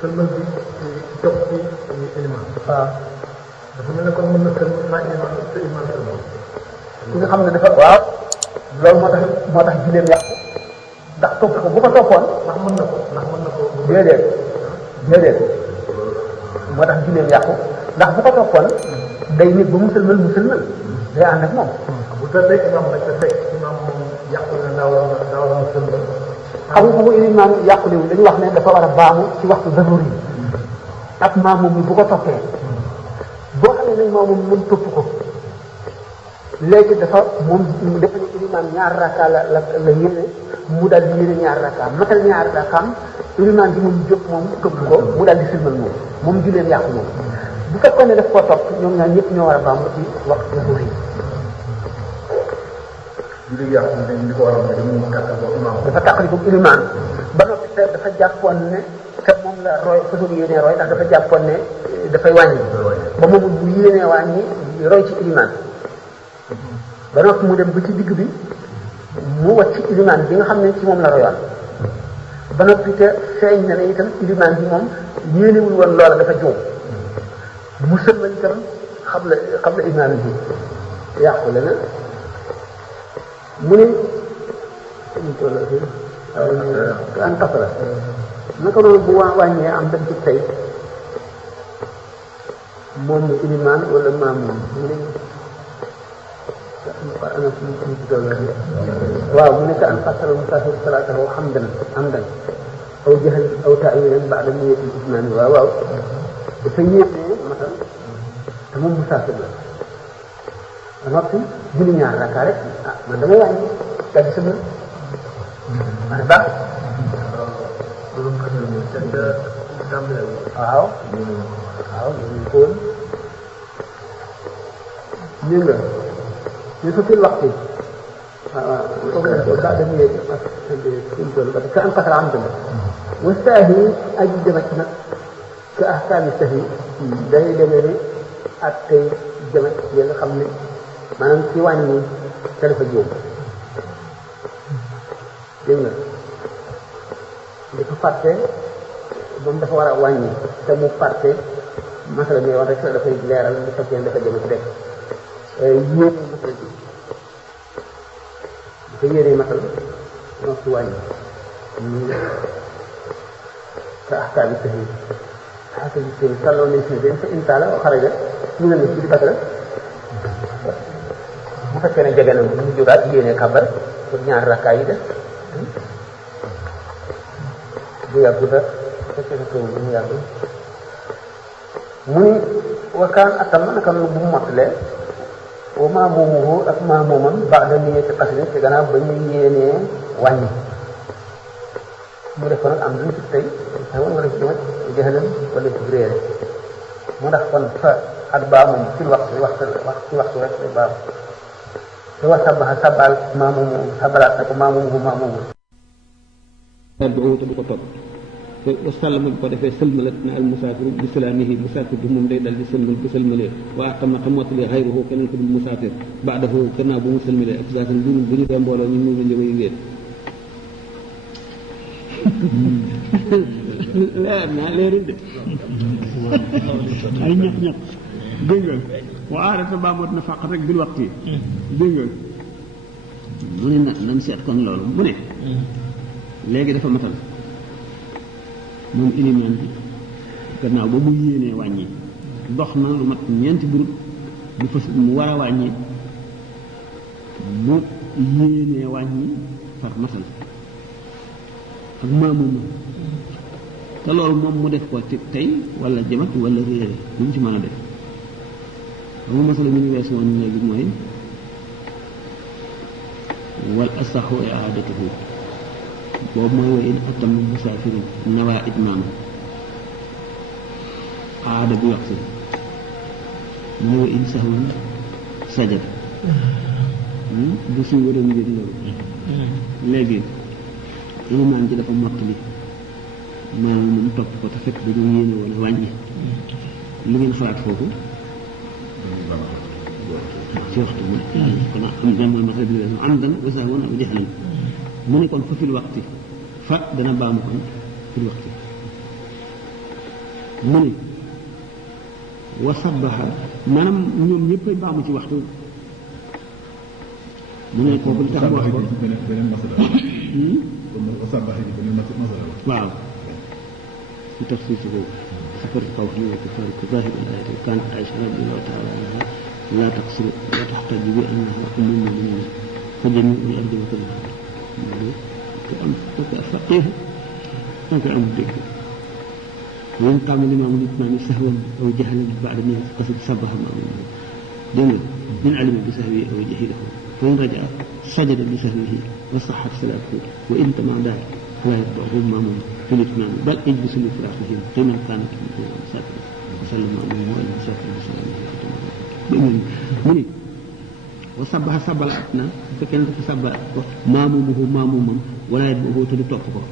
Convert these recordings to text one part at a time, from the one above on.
sëlmal bi topp ci iliman. waaw dafa mel ne kon mën na sëlmal naa iliman te iliman sëlmal. ki nga xam ne dafa waaw loolu moo tax jileem yàqu ndax topp ko bu ko toppoon ndax mën na ko. déedéet moo tax jileem yàqu ndax bu ko toppoon day nit ba mu sëlmal day ànd ak moom. bu tëddee imam nag te fekk imam moom yàqu na daaw la sëlmal. xam nga bu imam yàquliwul dañu wax ne dafa war a baamu ci waxtu daruri yi ak maamum bi bu ko toppee boo xamee ne moom topp ko léegi dafa ne imam ñaar rakka la yéene mu daal di yéene ñaar rakka matal ñaar rakkaam imam bi moom jóg moom topp ko mu daal di sëlmal moom juleen yàqu moom bu fekkoon ne daf koo topp ñoom ñaar ñëpp ñoo war a baamu ci waxtu daruri yi. julli yàqu li ko waral mooy dafa tàqali ko ilimaan ba noppi te dafa jàppoon ne te moom la roy façon yéenee roy ndax dafa jàppoon ne dafay wàññi ba moom bu yéenee wàññi roy ci ilimaan ba noppi mu dem ba ci digg bi mu wat ci ilimaan bi nga xam ne ci moom la royoon ba noppi te feeñ na ne itam ilimaan bi moom yéenewul woon loola dafa juum mu sëlmal itam xam la ilimaan bi yàqu la na mu ne an kasara naka noonu bu wàññee am dem ci tey moom ni ilimaan wala maamoom mu ne waaw mu ne ka an kasara musafir salaatahu hamdan aw jahal aw ta'wilan ba'da niyyati ismaani waaw dafa yéene matal te moom musafir la ba noppi julli ñaar rakka rek man damay wàññi daal di sëbal man baax waaw ñu ko woon ñu nga ñu fa fil waxtu waaw ba dem yéeg ak suñu parce que an kasara am dëgg wastaahi aji jamat nag ka ahkaami sahi day demee ni ak tey jamat yi nga xam ne maanaam ci wàññi te dafa jóom dégg nga dafa fàtte moom dafa war a wàññi te mu fàtte masala bi wax rek dafay leeral bu fekkee dafa jëm ci rek yéene masala bi dafa yéene masala moo ci wàññi te ahkaam yi sahi ahkaam yi sahi sàlloo nañ si den fa intaala wa xaraja ñu ne ci di bakara bu fekkee ne jege na mu jógaat yéene kabar pour ñaar rakkaa yi def bu yàggu da fekkee ne kaw bu mu yàggu mu ni wakaan atam naka lu bu mottalee wa maamuumuhu ak maamuumam baax da niyyati qasri te gannaaw ba ñu yéenee wàññi mu def ko nag am duñ ci tey xewoon wala ci jëmat jëxalan wala ci réere mu ndax kon fa at baa moom ci waxtu rek baax te wa sabaxa sabal maamumu sabalaat na ko maamumu te du ko topp te wasallama bu ko defee sëlmalat na al musaafiru bi salaamihi musaafir bi moom day dal di sëlmal bu sëlmalee waa tamata mottali xayruhu keneen ko dul musaafir baadahu gannaaw bu mu sëlmalee ak saatin bu ñu dee mbooloo ñu mu njëma yi ngeen leer naa leerul de ay ñett dégg nga waaw dafa baamoot na fàq rek bil waxtu yi dégg nga mu ne nañ seet kon loolu mu ne léegi dafa matal moom ilimaan bi gannaaw ba mu yéenee wàññi dox na lu mat ñeenti burut bu fas mu war a wàññi mu yéenee wàññi far matal ak maamuma te loolu moom mu def ko ci tey wala jamat wala réere lu mu ci mën a def xam nga masala mi ñu wees woon léegi mooy wal asaxu i'aadatuhu boobu mooy wa in atam musaafirin nawaa itmaam aada bi wax si mu ne wa in saxun sajad bu si waroon ngir loolu léegi ilimaan ji dafa mottali maanaam moom topp ko te fekk dañu yéene woon a wàññi lu ngeen xalaat foofu ci waxtu mu kon am na mooy masala bi am dan wasaawoon aw jaxlan mu ne kon fa fil waxti fa dana baamu kon fil waxti mu ne wa sabbaha maanaam ñoom ñëpp ay baamu ci waxtu mu ne kooku li tax mu wax ko beneen masala wa sabbaha ji beneen masala waaw ci tafsir ci boobu safar xaw ni wa kafar ko zahir al ayat kan Aisha radiyallahu ta'ala anha la taqsir wa tahtaju bi annaha ummul mu'minin fa jami'u al ardi kulluha ko am ko faqih ko am dégg وإن قام الإمام الإتمام سهوا أو جهلا بعد ما قصد صبها مأمومه دون من علم بسهوه أو جهله فإن رجع سجد بسهوه وصحت صلاته وإن تمادى فلا يتبعه مأموم في الإتمام بل يجلس لفراقهم كمن كانت مسافر وسلم مأمومه والمسافر بسلامه من وصبها صب الأتنى فكان تصب مأمومه مأموما ولا يتبعه تلتوقفه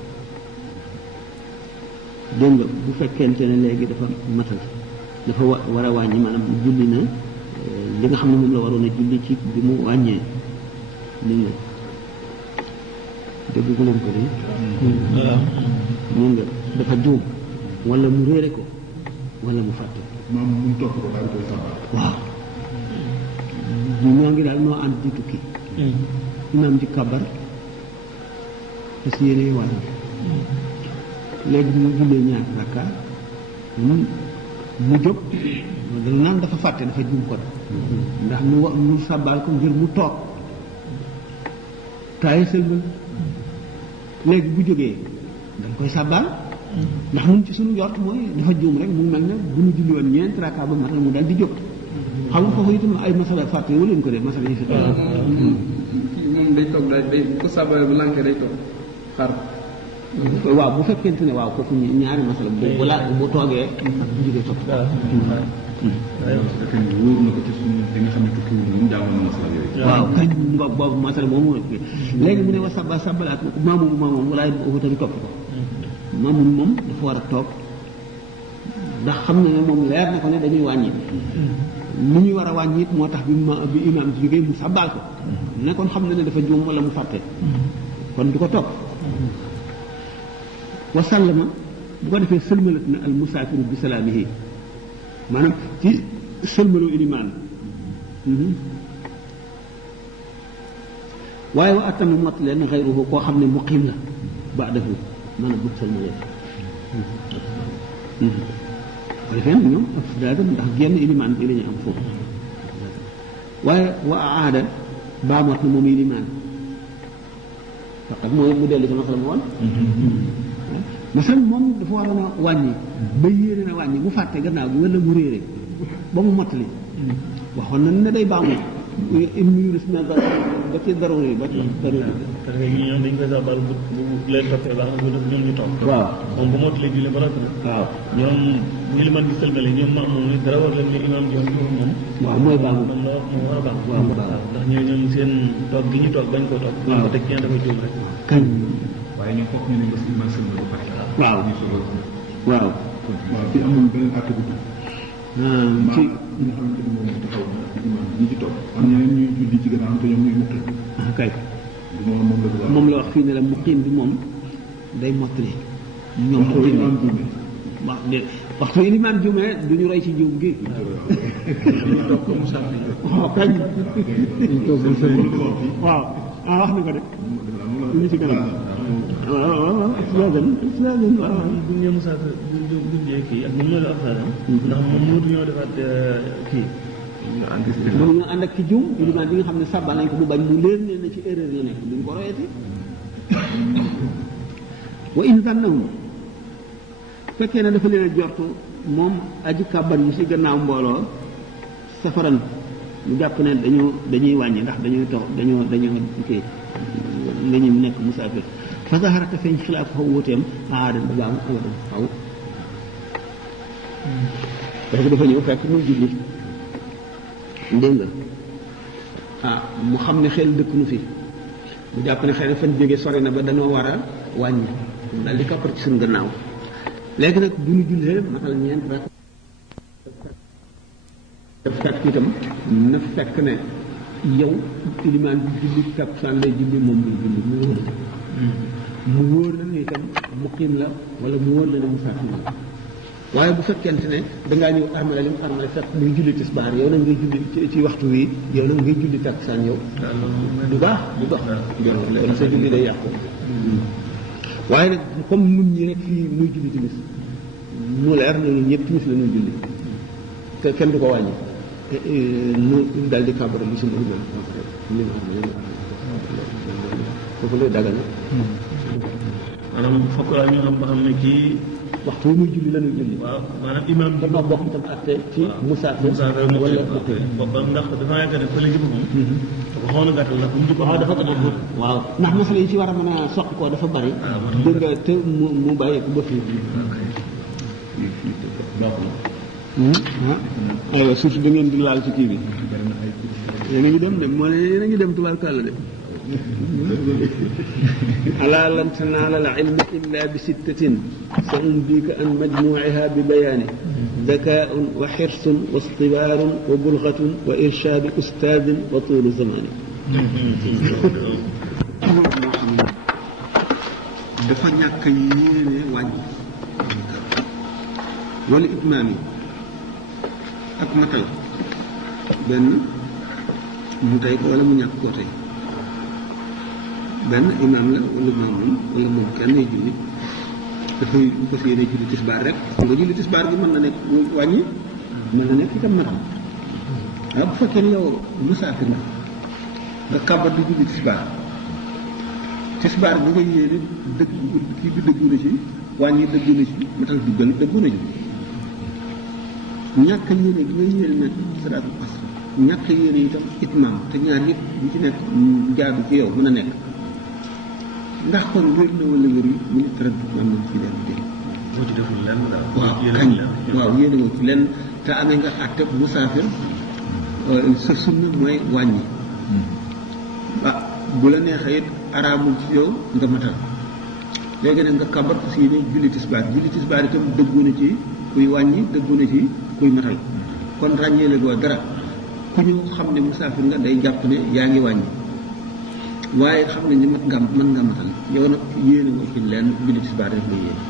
dégg nga bu fekkente ne léegi dafa matal dafa war a wàññi maanaam julli na li nga xam ne moom la waroon a julli ci bi mu wàññee dégg nga dégg leen ko de dégg nga dafa juum wala mu réere ko wala mu fàtte maam mu topp ko daal koy sabal waaw ñoo ngi daal noo ànd di tukki imaam ci kabar te si yéene wàññi léegi mu jullee ñaar rakka mu jóg dal naan dafa fàtte dafa juum ko ndax mu sàbbaal ko ngir mu toog taaye sëlmal léegi bu jógee dañ koy sàbbaal ndax mun ci suñu jort mooy dafa juum rek mu mel ne bu ñu julli woon ñeent rakka ba matal mu daal di jóg xam nga foofu itam ay masala fàtte wu leen ko de masala yi fi moom day toog day bu ko sàbbaale bu lànkee day toog xaar waaw bu fekkente ne waaw kooku ñaari masala bu toogee bu jógee topp wóor na ko ci suñu li nga xam ne tukki wu ñu jàngoon na masala yooyu waaw kañ nga boobu masala moom moo léegi mu ne wa sabba sabbalaat maamoom walaay bu tamit topp ko maamoom moom dafa war a toog ndax xam na ne moom leer na ko ne dañuy wàññi li ñuy war a wàññi it moo tax bi imaam ci jógee mu sabbaal ko ne kon xam na ne dafa juum wala mu fàtte kon du ko topp wa sallama bu ko defee sëlmalat na al musaafiru bi salaamihi maanaam ci sëlmaloo ilimaan waaye wa atama mot leen xayruhu koo xam ne muqim la baadahu maanaam bu sëlmalee ko defee nag ñoom afdaadam ndax genn ilimaan bi la ñu am foofu waaye wa aada baamoot na moom ilimaan faqat mooy mu dellu ci masala ma woon masal moom dafa waroon a wàññi ba yéene na wàññi mu fàtte gannaaw bi wala mu réere ba mu mottali waxoon na ne day baamu ba ci daruri ba ci daruri parce que ñoom dañ koy sabal bu leen toppee baax na bu def ñoom ñu toog waaw moom bu mottalee julli ba rafet waaw ñoom ñi li man di sëlmale ñoom maam moom ni dara war leen ni imam ji moom waaw mooy baamu moom la wax moom war a baax waaw ndax ñoom seen toog gi ñu toog bañ koo toog ko teg kenn dafa juum rek kañ waaye ñoom fokk ñu ne ba si man sëlmal ba pare waaw waaw waaw fi amul beneen àtte bu dugg ci ñi nga xamante ni moom taxaw na ak imaam ñi ci topp am ñeneen ñuy julli ci gannaaw te ñoom ñuy muqim kay moom la wax fii ne la muqim bi moom day mottali ñoom waxtu imaam juume wax de waxtu ilimaan juumee du ñu roy ci juum gi toog ko musaafi waaw kañ waaw wax na ko de ñu ci kanam waaw bu ñu musaafir bu ñu kii ak moom mooy la affaire ndax moom mënatu ñoo defaat kii moom ñu ànd ak ci juum ilimaan bi nga xam ne sàbbal nañ ko mu bañ mu leer ne na ci erreur la nekk duñ ko royati wa in zannahum fekkee ne dafa leen a jortu moom aji kàbbar yi ci gannaaw mbooloo safaran mu jàpp ne dañuy wàññi ndax dañoo kii la ñu nekk musaafir fa zaharata feeñ xilaaf xaw wuuteem aada da baamu abadan xaw parce que dafa ñëw fekk muy julli dégg nga mu xam ne xel dëkk nu fi mu jàpp ne xëy na fan jógee sori na ba dañoo war a wàññi daal di kappar ci suñu gannaaw léegi nag bu ñu jullee matal ñeent rek fekk itam na fekk ne yow ilimaan bi julli takkusaan lay julli moom muy julli mu wóor la ne itam muqim la wala mu wóor la ne musaafir la waaye bu fekkente ne dangaa ñëw armale li mu armale fekk muy julli tisbaar yow nag ngay julli ci waxtu wi yow nag ngay julli takkusaan yow du baax du dox kon sa julli day yàqu waaye nag comme nun ñi rek fii muy julli timis mu leer na ñun ñëpp timis la ñuy julli te kenn du ko wàññi nu daal di kàbbara li suñu ëllëg foofu lay dagal maanaam fokk laa ñu xam ba xam ne kii waxtu wi muy julli la ñuy julli waaw maanaam imam bi dafa bokk itam atte ci musaafir wala muqim boppam ndax dafa yaakaar ne fële ci boppam dafa xawoon a gàttal ndax bu ñu waaw dafa gën a gudd waaw ndax masala yi ci war a mën a soqi koo dafa bari dégg nga te mu bàyyi ko ba fii aywa surtout da ngeen di laal ci kii bi yéen a ngi dem de moo ne yéen a ngi dem tubaarkàlla de alaa lan tanaala al ilma illa bi sittatin sa unbika an majmuuciha bi bayaani dakaaun wa xirsun wa istibaarun wa bulgatun wa irshaadu ustaadin wa tuulu zamaani moo xam ne dafa ñàkk yéene wàññi wala itmaam yi ak matal benn mu tey ko wala mu ñàkk koo tey benn imaam la wala maamum wala moom kenn ay julli dafay fas yéene julli tisbaar rek nga julli tisbaar gi mën na nekk wàññi mën na nekk itam matal waaw bu fekkee ne yow musaafir nga kàbbat di julli tisbaar bi nga yéene dëgg kii bi dëggu na ci wàññi dëggu na ci matal duggal dëggu na ci ñàkk yéene gi nga yéene nag salaatu asr ñàkk yéene itam itmaam te ñaar yëpp bu ci nekk jaadu ci yow mën a nekk ndax kon wér na wala wér yi mu ngi tëral am na ci leen dégg boo ci deful lenn daal waaw kañ waaw yéene woo ci lenn te amee nga àtte musaafir sa sunna mooy wàññi ah bu la neexee it araamul ci yow nga matal léegi nag nga kabar si ne julli tisbaar itam dëggu na ci kuy wàññi dëggu na ci kuy matal kon ràññee la goo dara ku ñu xam ne musaafir nga day jàpp ne yaa ngi wàññi waaye xam ne ni mën nga matal yow nag yéene nga ci leen julli tisbaar rek nga yéene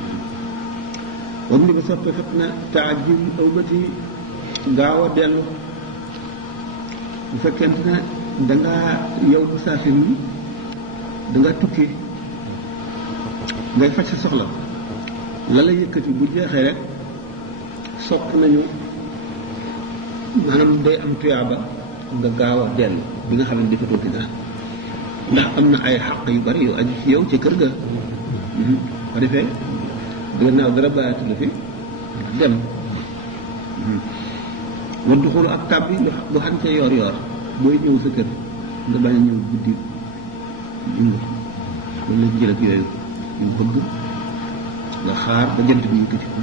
wam ni ba soppe fat na taajil awbati gaaw a dellu bu fekkente ne dangaa yow musaafir ni danga tukki ngay faj sa soxla la la yëkkati bu jeexee rek sopp nañu maanaam day am tuyaaba nga gaaw a dellu bi nga xam ne dafa tuuti dara ndax am na ay xaq yu bari yu aju ci yow ca kër ga ko defee gannaaw dara bàyyatu la fi dem wa duxul ak tàbbi lu xam ca yoor yoor booy ñëw sa kër nga bañ a ñëw guddi yëngu wala jël ak yooyu yu bëgg nga xaar ba jant bi yëkkati ko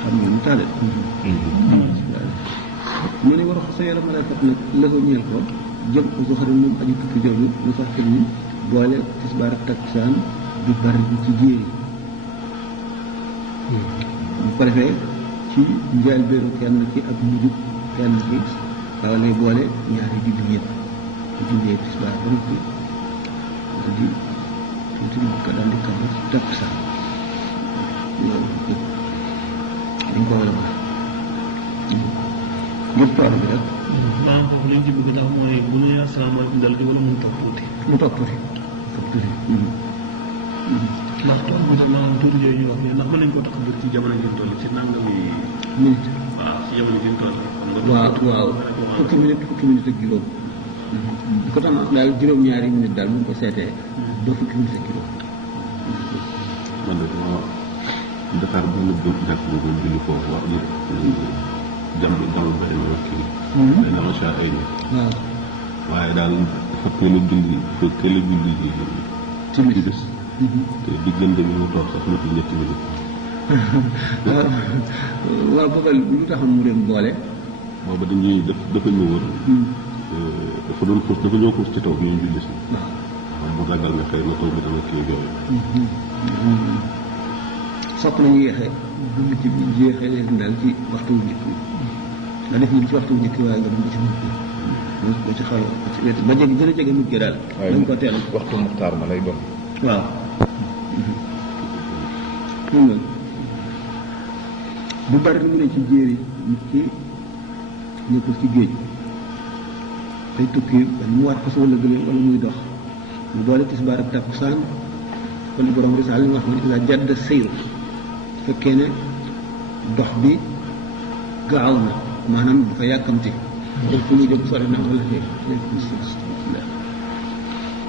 xam nga mu taale mu ne war a sa yaram la fat nag la ko ñeel ko jëm ko soxari moom aju tukki jooju lu sax kër ni boole tisbaar ak takkusaan du bari bi ci jéeri bu ko defee ci njaal béeru kenn ki ak mujub kenn ki waaw lay boole ñaari julli yëpp bu jullee tisbaar ba noppi di tuuti bu ko daal di kabar takkusaan loolu dañ ko war a baax yëpp toolu bi rek maanaam foofu liñ ci bëgg tax mooy bu ñu asalaamaaleykum dal gi wala mu toog tuuti mu toog tuuti ndax toog maanaam tuuti yooyu ñu wax nii ndax mën nañ koo tax biir ci jamono ji toll ci nangami minute waaw ci jamono ji toll waaw fukki minute ak juróom bu ko tax daal juróom-ñaari minute daal bu ñu ko seetee doo fukki minute ak juróom man de dama Dakar bu ñu doon jàpp bu doon julli foofu wax jam benn kii day na macha ay waaw waaye daal dafa teel a julli ci des te diggante bi mu toog sax matul ñetti minute waaw booba lu tax mu dem boole booba dañuy dafa ñëwoon dafa doon xuus dafa ñëw xuus ci taw bi ñu julli si waaw mu ragal ne xëy na taw bi dana kii yooyu sopp nañu yéexee dund ci jeexee leen daal ci waxtu wu njëkk nga def ñu ci waxtu wu njëkk waaye nga dund ci mujj ba ci xaw ci wet ba jege gën a jege mujj daal dañ ko teel waxtu muxtaar ma lay doon waaw bu bari lu mu ne ci jéeri nit ki nekkul ci géej day tukki mu war fas wala gëléem wala muy dox mu boole tisbaar ak takkusaan wala borom risaal li mu wax ne ila jadd sayru fekkee ne dox bi gaaw na maanaam dafa yàkkamti def fu muy dem sori na wala fee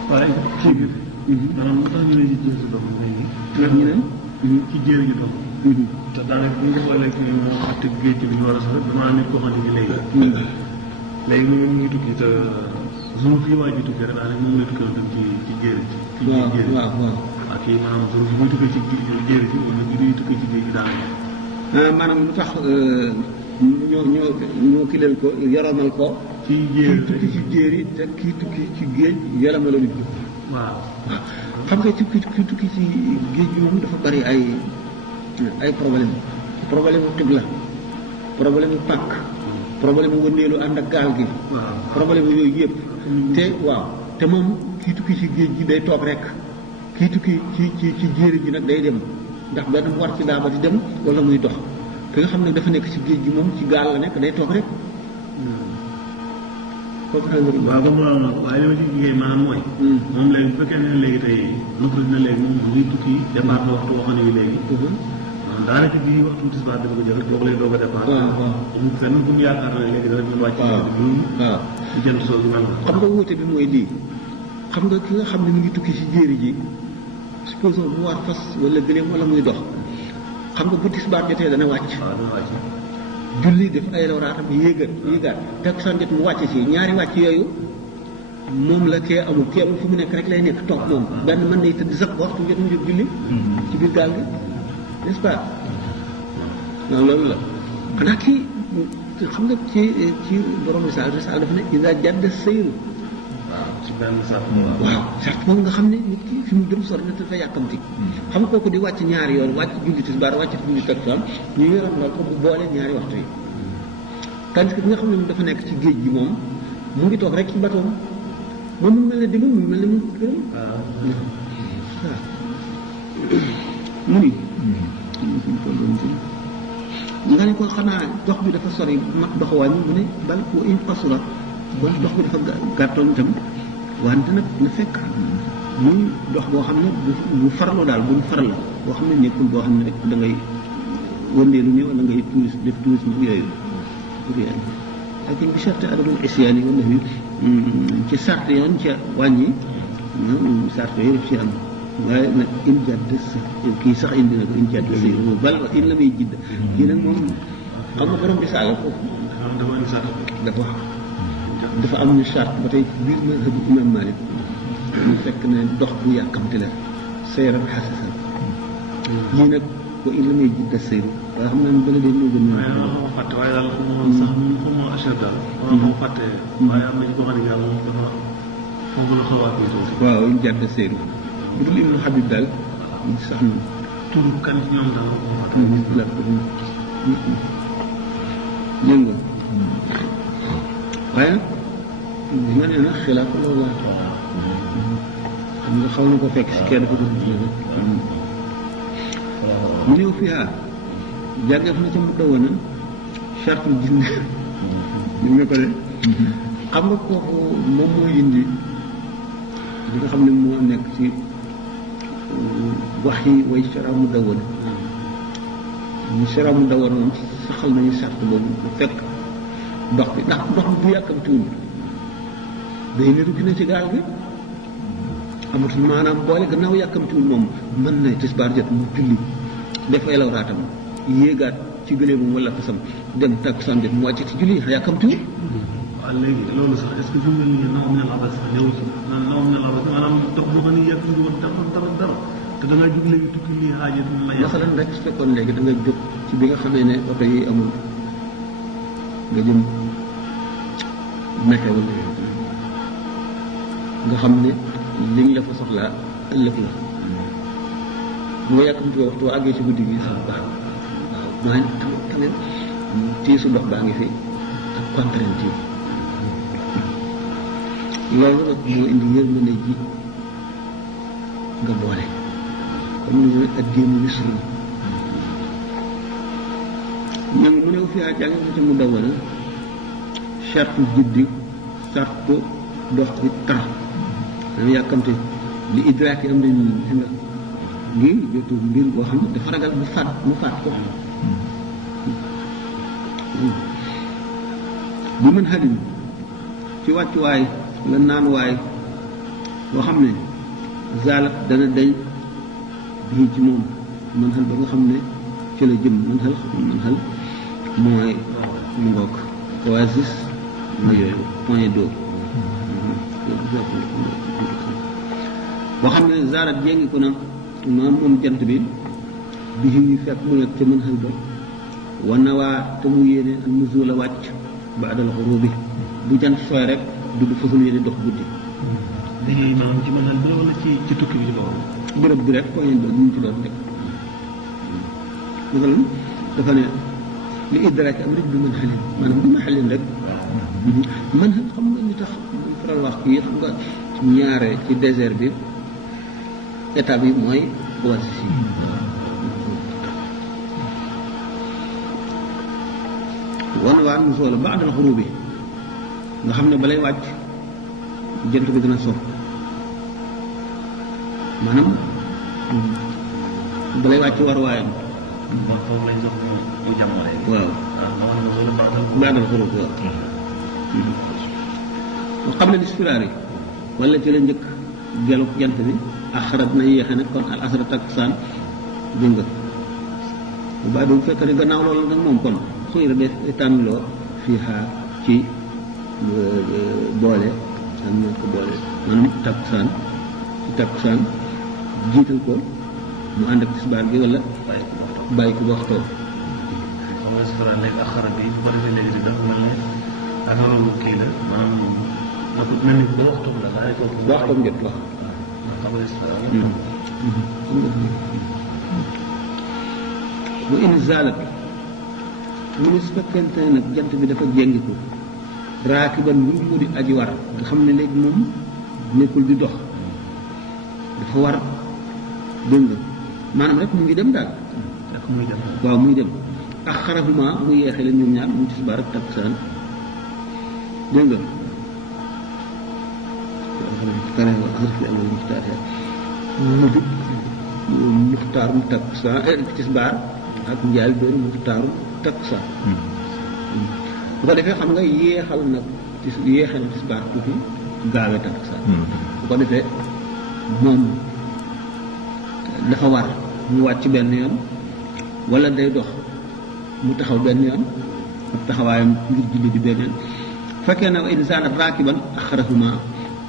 waaye kii bi maanaam lu tax ñu ne ci jéer si dox léegi ndax ñu ne ci jéer gi dox te daanaka bu ñu xoolee kii moo tëgg géej bi ñu war a sax maanaam nit koo xamante ni léegi mu ngi tukki te jour yi waa ji tukki rek daanaka moom la tukki woon dem ci jéer ji waaw ak kii maanaam jour bi muy tukki ci jéer ji wala bi muy tukki ci géej gi daanaka maanaam lu tax ñoo kileel ko yoromal ko ci jéer kii tukki ci jéer yi te kii tukki ci géej yoromaloo nit ko waaw xam nga kii tukki ci géej gi moom dafa bari ay problème mu xibla problème mu pàkk problème mu wëndeelu ànd ak gaal gi problème yooyu yëpp te moom kii tukki ci géej gi day toog rek kii tukki ci jéeri ji nag day dem ndax benn mu war ci daaba di dem wala muy dox ki nga xam ne dafa nekk ci géej gi moom ci gaal la nekk day toog rek waaw comme loolu nag waaye li ma ci liggéey maanaam mooy moom léegi bu fekkee ne léegi tey noppi na léegi moom bu ngi tukki départ na waxtu waxoon yi léegi maanaam daanaka bii waxtu tisbaar dafa ko jël rek boo ko lay doog a départ amul fenn bu ñu yaakaar ne léegi dana ñu wàcc ci jënd soo gi mel xam nga wuute bi mooy lii xam nga ki nga xam ne mu ngi tukki ci jéeri ji supposons mu war fas wala gëléem wala muy dox xam nga bu tisbaar jotee dana wàcc julli def ay lawraatam yéegaat takkusaan jot mu wàcc ci ñaari wàcc yooyu moom la kee amul fu mu nekk rek lay nekk toog moom benn mën nay tëdd sax waxtu jot mu jóg julli ci biir gaal gi n'est-ce pas non loolu la xanaa kii xam nga ci borom risaal dafa ne isa jadd sayru waaw sart moom nga xam ne nit ki fi mu jëm sori na te dafa yàkkamti xam nga kooku di wàcc ñaari yoon wàcc julli tisbaar wàcc julli takkusaan ñu yoroon la ko bu boole ñaari waxtu yi tandis que bi nga xam ne moom dafa nekk ci géej gi moom mu ngi toog rek ci batoom moom mu mel ne di mu mel ne mu gërëm waaw mu ni nga ne ko xanaa dox bi dafa sori mat doxawaay mu ne bal ko in pasura bon dox bi dafa gàttoon itam wante nag na fekk muy dox boo xam ne bu farlu daal buñ faral boo xam ne nekkul boo xam ne rek da ngay wëndeelu ni wala ngay tourisme def tourisme yooyu lakin bi charte adadul isyan yi wala fi ci sart yoon ca wàññi sart yooyu def ci am waaye nag in jadd kii sax indi na ko in jadd si bal in la may jidd kii nag moom xam nga borom bi saaga foofu dafa wax dafa am ñu charte ba tey biir mazhabu imam Malik ñu fekk ne dox bu yàkkamti la sayran xasasan lii nag ko in la may jidda sayru waaye xam naa ne bële de moo gën waaye dama ko fàtte waaye daal fu mu sax fu mu achète daal dama ko fàtte waaye am na ci boo xam ne daal moom dafa foofu la xawaat bi tuuti waaw in jadda sayru bu dul ibnu Habib daal sax na turu kan ci ñoom daal ko fàtte dégg nga waaye li nga nee nag xilaaf loolu laa xam nga xaw na ko fekk si kenn ko def mu ñëw fii jàngeef na ca mu dawoon charte jinn li nga ko de xam nga kooku moom mooy indi li nga xam ne moo nekk ci wax yi way sara mu dawoon mu sara mu dawoon moom saxal nañu charte boobu bu fekk ndox bi ndax ndox bi bu yàkkamtiwul day niru gi na ci gaal gi amatul maanaam boole gannaaw yàkkamtiwul moom mën na tisbaar jot mu julli def ay lawraatam yéegaat ci gëléemam wala fasam dem takkusaan jot mu wàcc ci julli yàkkamtiwul waaw léegi loolu sax est-ce que fi mu ne nii naw ne labas sax ñëw ci naw ne labas maanaam dox bu ko ni yàgg woon dara te da ngaa jóg léegi tukki lii xaajatu ma yàq masalan rek su fekkoon léegi da nga jóg ci bi nga xamee ne oto yi amul nga jëm Mekka wala nga xam ne liñ la fa soxlaa ëllëg la moo yàkkamti waxtu waa àggee ci guddi gi sax baax waaw mooy tamit tiisu ndox baa ngi fi ak contrainte yi loolu nag moo indi yërmande ji nga boole comme ni ñu ak déemu wisru ñoom mu ne fi jàng ci mu dawal charte jiddi sartu dox ci temps dama yàkkamte li idraaki am nañ nga ngir jotu mbir boo xam ne dafa ragal mu faat ko bu mën xalim ci wàccuwaay la naanuwaay boo xam ne zalat dana dañ bii ci moom mën xal ba nga xam ne ci la jëm mën xal mooy mu ngoog oasis mooy yooyu point d'eau boo xam ne zarat jéngi ko na moom jant bi bi fekk mu nekk ca mën xal ba wana waa te mu yéene ak nuzul a wàcc ba adal xuroo bi bu jant sooy rek du fasul yéene dox guddi dañuy maanaam ci mën xal bi la wala ci tukki bi ci boppam bërëb bi rek point d'eau ñu ci doon rek masalan dafa ne li idraak am rek bi mën xalin maanaam bi ma xalin rek mën xal xam nga ñu tax faral wax kii xam nga ñaare ci désert bi état bi mooy oasis yi wan waa nu soola ba adal xuru bi nga xam ne balay wàcc jant bi dina so maanaam balay wàcc war waayam foofu lañ sox mu jamono waaw baadal xurub waaw xam ne disfiraar yi wala ci la njëkk gelu jant bi axarat na yéexe nag kon al asra taksaan dégg nga bu baax bu fekk ne gannaaw loolu nag moom kon xuy ra def tànnloo fii xaar ci boole am na ko boole maanaam taksaan jiital ko mu ànd ak tisbaar gi wala bàyyi ko waxtoo xam nga sifra nekk ak xarab yi bu ko defee léegi dafa mel ne affaire kii la maanaam dafa mel ni ba waxtoom la daal ko waxtoom jot wax xam nga sifra bu in zalat mu ne su fekkente ne nag jant bi dafa jéngi ko raakiban lu mu di aji war nga xam ne léegi moom nekkul di dox dafa war dégg nga maanaam rek mu ngi dem daal waaw muy dem ak xarafuma mu yeexee leen ñoom ñaar mu tisbaar ak takkusaan dégg nga kare wa asrfi amal muxtaar mu jub muxtaarum takkusaan tisbaar ak njaal benn muxtaarum takkusaan bu ko defee xam nga yeexal nag yeexal na tisbaar tuuti gaawee takkusaan bu ko defee moom dafa war mu wàcc benn yoon wala day dox mu taxaw benn yoon ak taxawaayam ngir julli di benn yoon fekkee na insaanat raakiban axarahuma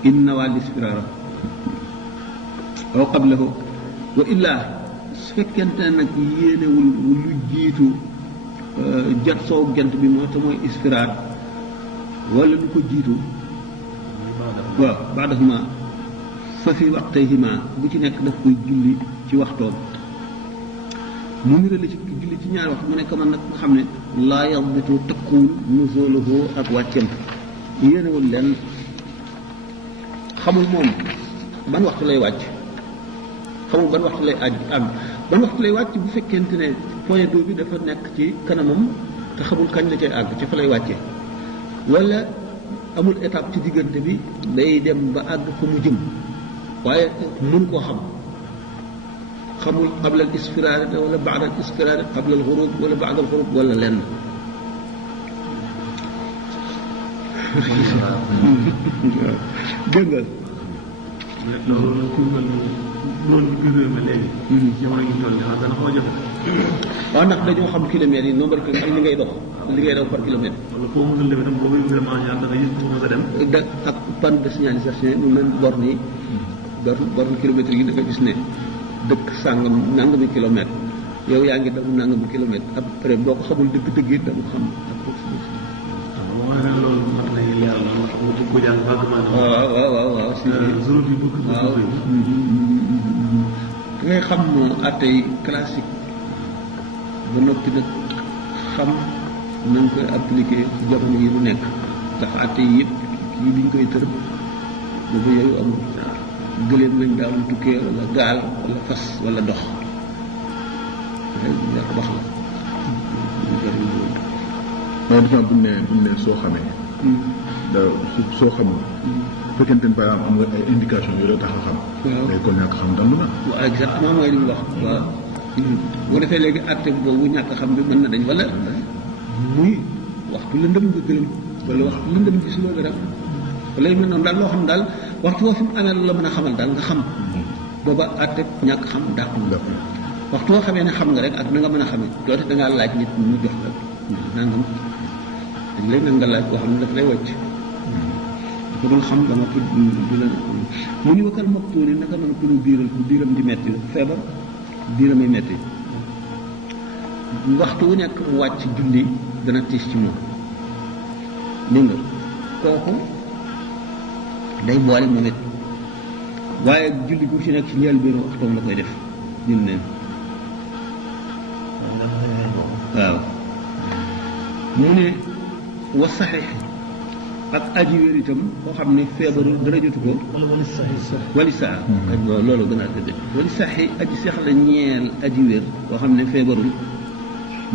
inna waa lisfiraara aw qablahu wa illaa su fekkente ne nag yéenewul lu jiitu jot soow jant bi moo te mooy isfiraar wala lu ko jiitu waaw baadahuma fa fi waqtayhima bu ci nekk daf koy julli ci waxtoom mu ngi rële ci julli ci ñaari waxtu mu nekk man nag nga xam ne laa yadbitu tëkkuwul nuzuuluhu ak wàccam yéenewul leen xamul moom ban waxtu lay wàcc xamul ban waxtu lay àgg ban waxtu lay wàcc bu fekkente ne point d'eau bi dafa nekk ci kanamam te xamul kañ la cay àgg ci fa lay wàccee wala amul étape ci diggante bi day dem ba àgg fa mu jëm waaye mën koo xam xamul qabla al isfiraar wala baada al isfiraar qabla al xurub wala baada al xurub wala lenn dégg nga loolu ku mel noonu bi gën a léegi jamono ñu toll xam dana xaw a jafe waaw ndax dañoo xam kilomètres yi nombre ak li ngay dox par kilomètre wala foo mën a lebe tam boo bëggee manger da nga gis foo mën a dem da ak panne de signalisation mu mel borne yi borne kilomètres yi da nga gis ne dëkk sàngam nangami kilomètre yow yaa ngi daw nangami kilomètre après boo ko xamul dëgg-dëgg it da nga xam loolu mat na yàlla mu ko jàng vaguement waaw si zone bi bëgg waaw ngay xam attey classique ba noppi nag xam nañ koy appliquer ci jamono yi mu nekk ndax atte yi yëpp kii biñ koy tër boobu yooyu amul gëléem lañ daan tukkee wala gaal wala fas wala dox yàq bax la mais dafa buñ ne soo xamee. soo xamul. fekkente ne par exemple am nga ay indication yooyu la tax a xam. waaw léegi kon ñàkk xam dand na. waaw exactement mooy li mu wax waaw. bu defee léegi àtte boobu ñàkk xam bi mën na dañ wala muy waxtu lëndëm nga gëlëm wala waxtu lëndëm gisuloo dara wala yu mel noonu daal loo xam daal waxtu woo fi mu amee la mën a xamal daal nga xam booba àtte ñàkk xam dàqul waxtu woo xamee ne xam nga rek ak na nga mën a xamee doote da ngaa laaj nit ñu jox la nangam dañ lay nag nga laaj boo xam ne daf lay wàcc dafa doon xam ba noppi du la mu ñu wakkal mokk tuuni naka noonu ku ñu biiral ku biiram di metti feebar biiramay metti waxtu wu nekk mu wàcc julli dana tiis ci moom dégg nga kooku day boole moom it waaye julli bu ci nekk ci njëlbéenu waxtoom la koy def ñun neen waaw mu ne wa saxiix ak aji wér itam koo xam ne feebaru dara jotu ko wali saa loolu gën a tëdd wali saxi aji sax la ñeel aji wér koo xam ne feebarul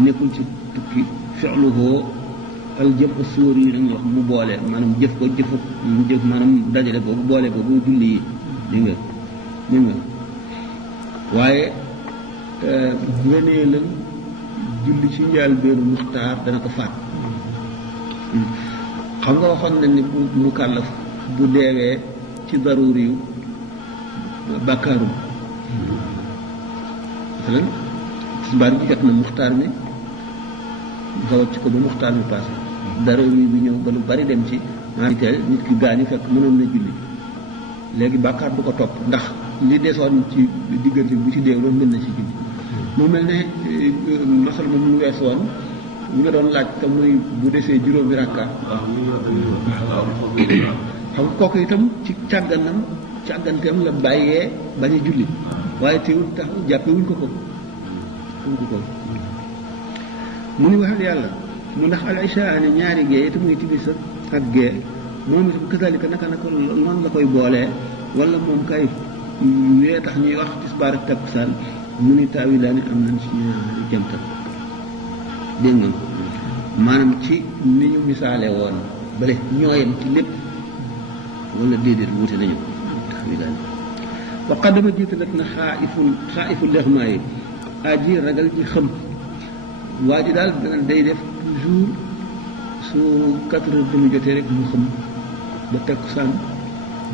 nekkul ci tukki fexluhoo al jëf ko sóor yi dañuy wax mu boole maanaam jëf ko jëf maanaam dajale ko bu boole ko bu julli yi dégg nga waaye ngënee la julli ci njaal beenu muxtaar dana ko faat xam nga waxoon nañ ni mu kàllaf bu deewee ci daruri yu bàkkaarum masalan tisbaar bi jot na muxtaar mi nga wàcc ko ba muxtaar mi passé daruri bi ñëw ba lu bari dem ci maanaam nit ki gaañu fekk mënoon na julli léegi bàkkaar du ko topp ndax li desoon ci diggante bu ci deew loolu mën na ci julli mu mel ne masal moom mu wees woon ñu nga doon laaj te muy bu desee juróomi rakka waaw xam nga kooku itam ci càgganteem la bàyyee bañ a julli waaye teewul tax jàppe wuñ ko mu ni waxal yàlla mu ndax al isha ne ñaari gée te muy timis ak gée moom itam kazalika naka noonu la koy boolee wala moom kay wee tax ñuy wax tisbaar ak takkusaan mu ni taawilaani am nañ ci ñaari jamtal dégg nga maanaam ci ni ñu misaale woon bële ñooyam ci lépp wala déedéet wuute nañu taawilaani wa qaddama jiitalat na xaaiful lexmaa yi aji ragal ji xam waa ji daal day def toujours su 4 heures demi jotee rek mu xam ba takkusaan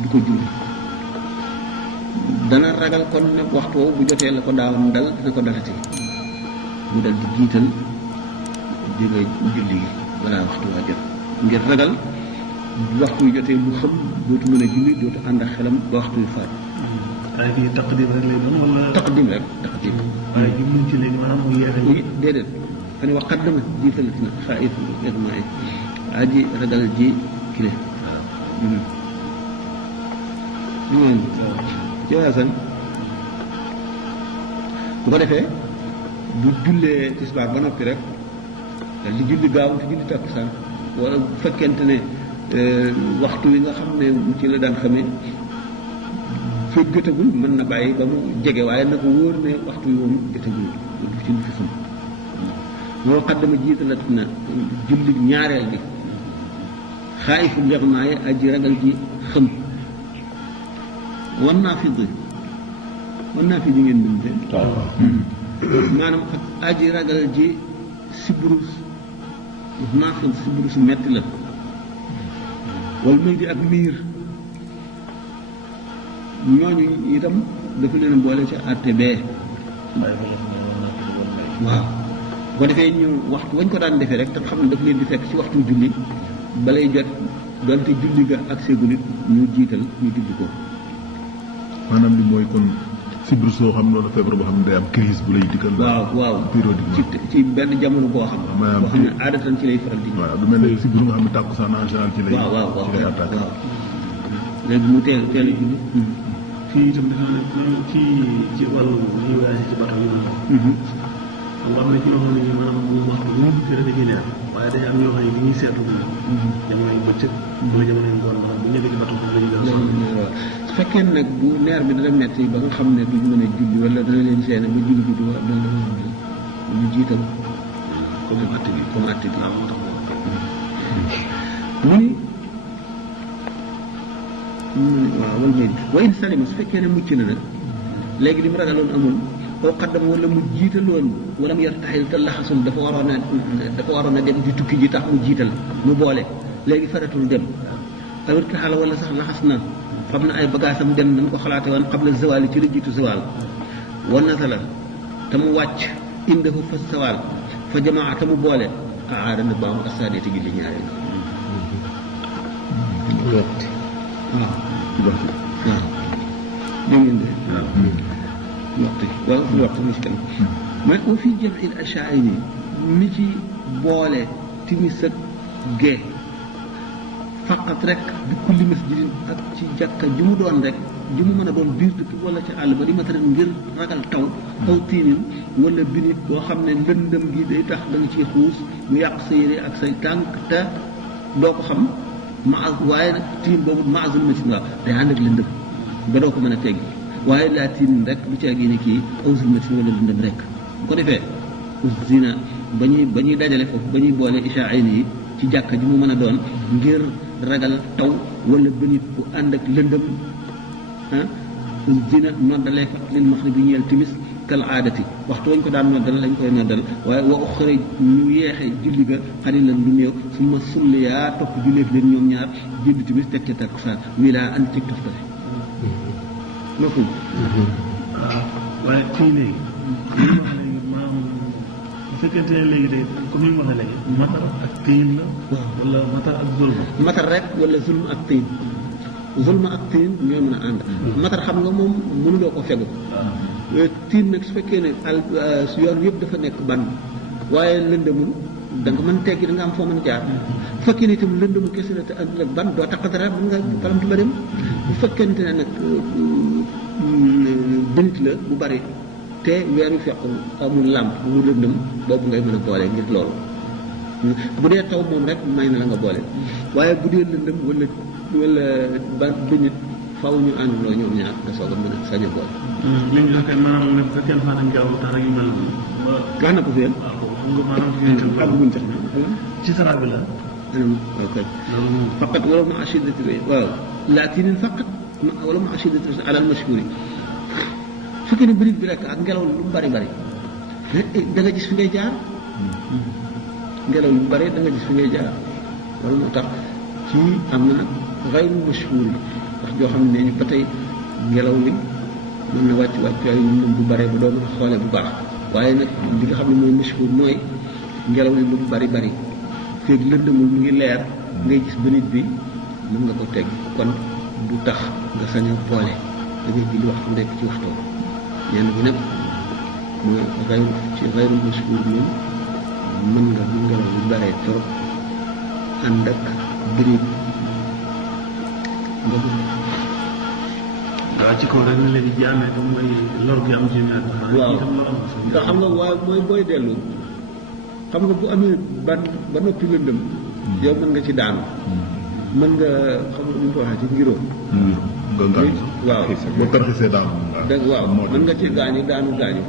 du ko julli dana ragal kon ne waxtu woowu bu jotee la ko daawoon dal dina ko dalati mu dal di jiital jóge julli gi balaa waxtu waa jot ngir ragal waxtu yu jotee bu xam dootu mën a julli dootu ànd ak xelam ba waxtu yu faat waaye fii taqdim rek lay doon wala taqdim waaye jubluñ ci léegi maanaam mu yeexe déedéet fa ne wax qaddama jiitalati na xaayif irma yi aji ragal ji kile waaw ci waasan bu ko defee bu jullee tisbaar ba noppi rek dal di julli gaaw te julli takkusaan wala bu fekkente ne waxtu wi nga xam ne ci la daan xamee fekk jotagul mën na bàyyi ba mu jege waaye na ko wóor ne waxtu wi moom jotagul du ci lu fi xam moo xaddama jiitalat na julli ñaareel bi xaayiful yaxmaaye aji ragal ji xëm wan naa fi ngeen bindee maanaam ak aji ragal ji sibrus naa fi sibrus metti la wala muy di ak miir ñooñu itam dafa leen boole ci àtte bee waaw bu ko defee ñu waxtu wañ ko daan defee rek te xam ne daf leen di fekk ci waxtu julli balay jot donte julli ga ak ségulit ñu jiital ñu julli ko maanaam li mooy kon sibru soo xam noonu feebar boo xam ne day am crise bu lay dikkal waaw périodiquement ci benn jamono boo xam maanaam boo xam ne aadatan ci lay faral di waaw du mel ne sibru nga xam ne tàkkusaan en général ci lay waaw ci lay attaqué léegi mu teel a julli fii itam dafa ne même ci wàllu ñuy voyagé ci bato yi xam nga am na ci ñoo xam ne maanaam moom waxtu bu ñu duggee rek dañuy neex waaye dañu am ñoo xam ne bi ñuy seetlu jamono yu bëccëg wala jamono yu ngoon ndax bu ñu nekkee ci bato boobu lañu gën a su fekkee nag bu neer bi dana metti ba nga xam ne duñ mën a julli wala dana leen seene ba julli bi du dana ñu jiital comme atte bi waaw moo tax mu ni waaw wal may wa in salima su fekkee ne mucc na nag léegi li mu ragaloon amul oo xaddam wala mu jiitaloon wala mu yor taxil te laxasul dafa waroon a dem di tukki ji tax mu jiital mu boole léegi faratul dem awit ka xala wala sax laxas na xam na ay bagaasam dem nañ ko xalaate woon qabla zawal ci la jiitu zawal wa nazala te mu wàcc indahu fa zawal fa jamaa te mu boole aada na baamu asaadee te julli ñaareel waaw waaw dégg ngeen de waxtu mu ci kanam mais au fi jëm il achaini mi ci boole timis ak gee faqat rek bi kulli masjidin ak ci jàkka ji mu doon rek ji mu mën a doon biir dëkk wala ci àll ba di matériel ngir ragal taw aw tiinin wala binit boo xam ne lëndëm gi day tax da nga ciy xuus mu yàq sa yére ak say tànk te doo ko xam waaye nag tiin boobu maazul masin waaw day ànd ak lëndëm ba doo ko mën a teggi waaye laa tiin rek bu caa génne kii aw zulmatin wala lëndëm rek bu ko defee zina ba ñuy dajale foofu ba ñuy boole ishaa'ayn yi ci jàkka ji mu mën a doon ngir ragal taw wala bënit bu ànd ak lëndëm zina noddalee fa lil maghrib bi ñeel timis kal aadati waxtu wañ ko daan noddal lañ koy noddal waaye wa uxra ñu yeexee julli ga xalilan lu néew su ma sulliyaa topp julleef leen ñoom ñaar julli timis teg ca takkusaan wii laa andi teg toftale mafhum waaw waaye kii léegi li ñu wax léegi maanaam bu fekkente ne léegi day comme ni mu waxee léegi matar ak tiin la wala matar ak zulma matar rek wala zulm ak tiin zulma ak tiin ñooy mën a ànd matar xam nga moom mënuloo ko fegu tiin nag su fekkee ne yoon yëpp dafa nekk ban waaye lëndëmul da nga mën teggi da nga am foo mën jaar bu fekkee ne itam lëndëmul kese la te àndul ak ban doo taq dara mën nga palamtu ba dem bu fekkente ne nag bënit la bu bari te weeru fekkul amul làmp bu mu lëndëm boobu ngay mën a boole ngir loolu bu dee taw moom rek may na la nga boole waaye bu dee lëndëm wala ba bënit faw ñu ànduloo ñoom ñaar nga soog a mën a sañ a boole li ñu fekkee maanaam ne bu fekkee dafa am ngelaw tax rek yu mel noonu wax na ko fii waaw xam nga maanaam fi àgguñ sax ci sara bi la anam ok faqat wala ma ashidati waaw laatinin faqat wala ma ashidati ala al mashhuri fekk ne bërit bi rek ak ngelaw lu mu bari bari da nga gis fi ngay jaar ngelaw lu bari da nga gis fi ngay jaar loolu moo tax ci am na nag xayru mashhuri ndax joo xam ne ñu ba tey ngelaw li mën na wàcc yooyu moom bu baree ba doo mën a xoolee bu baax waaye nag li nga xam ne mooy mashhur mooy ngelaw li lu mu bari bari feeg lëndëmul mu ngi leer ngay gis bënit bi mën nga ko teg kon du tax nga sañ a boole da ngay julli waxtu nekk ci waxtoo ñenn bi nag mooy xayru mashhur moom mën nga bu ngelaw li baree trop ànd ak bënit nga waaw ci kaw rek na léegi jaamee te mooy lor gi am ci ñaar waaw nga xam nga waaye mooy booy dellu xam nga bu amee ban ba noppi lëndëm yow mën nga ci daanu mën nga xam nga nu ñu ko waxee ci ngiroo waaw boo tarxisee daanu waaw mën nga ci gaañu gaañu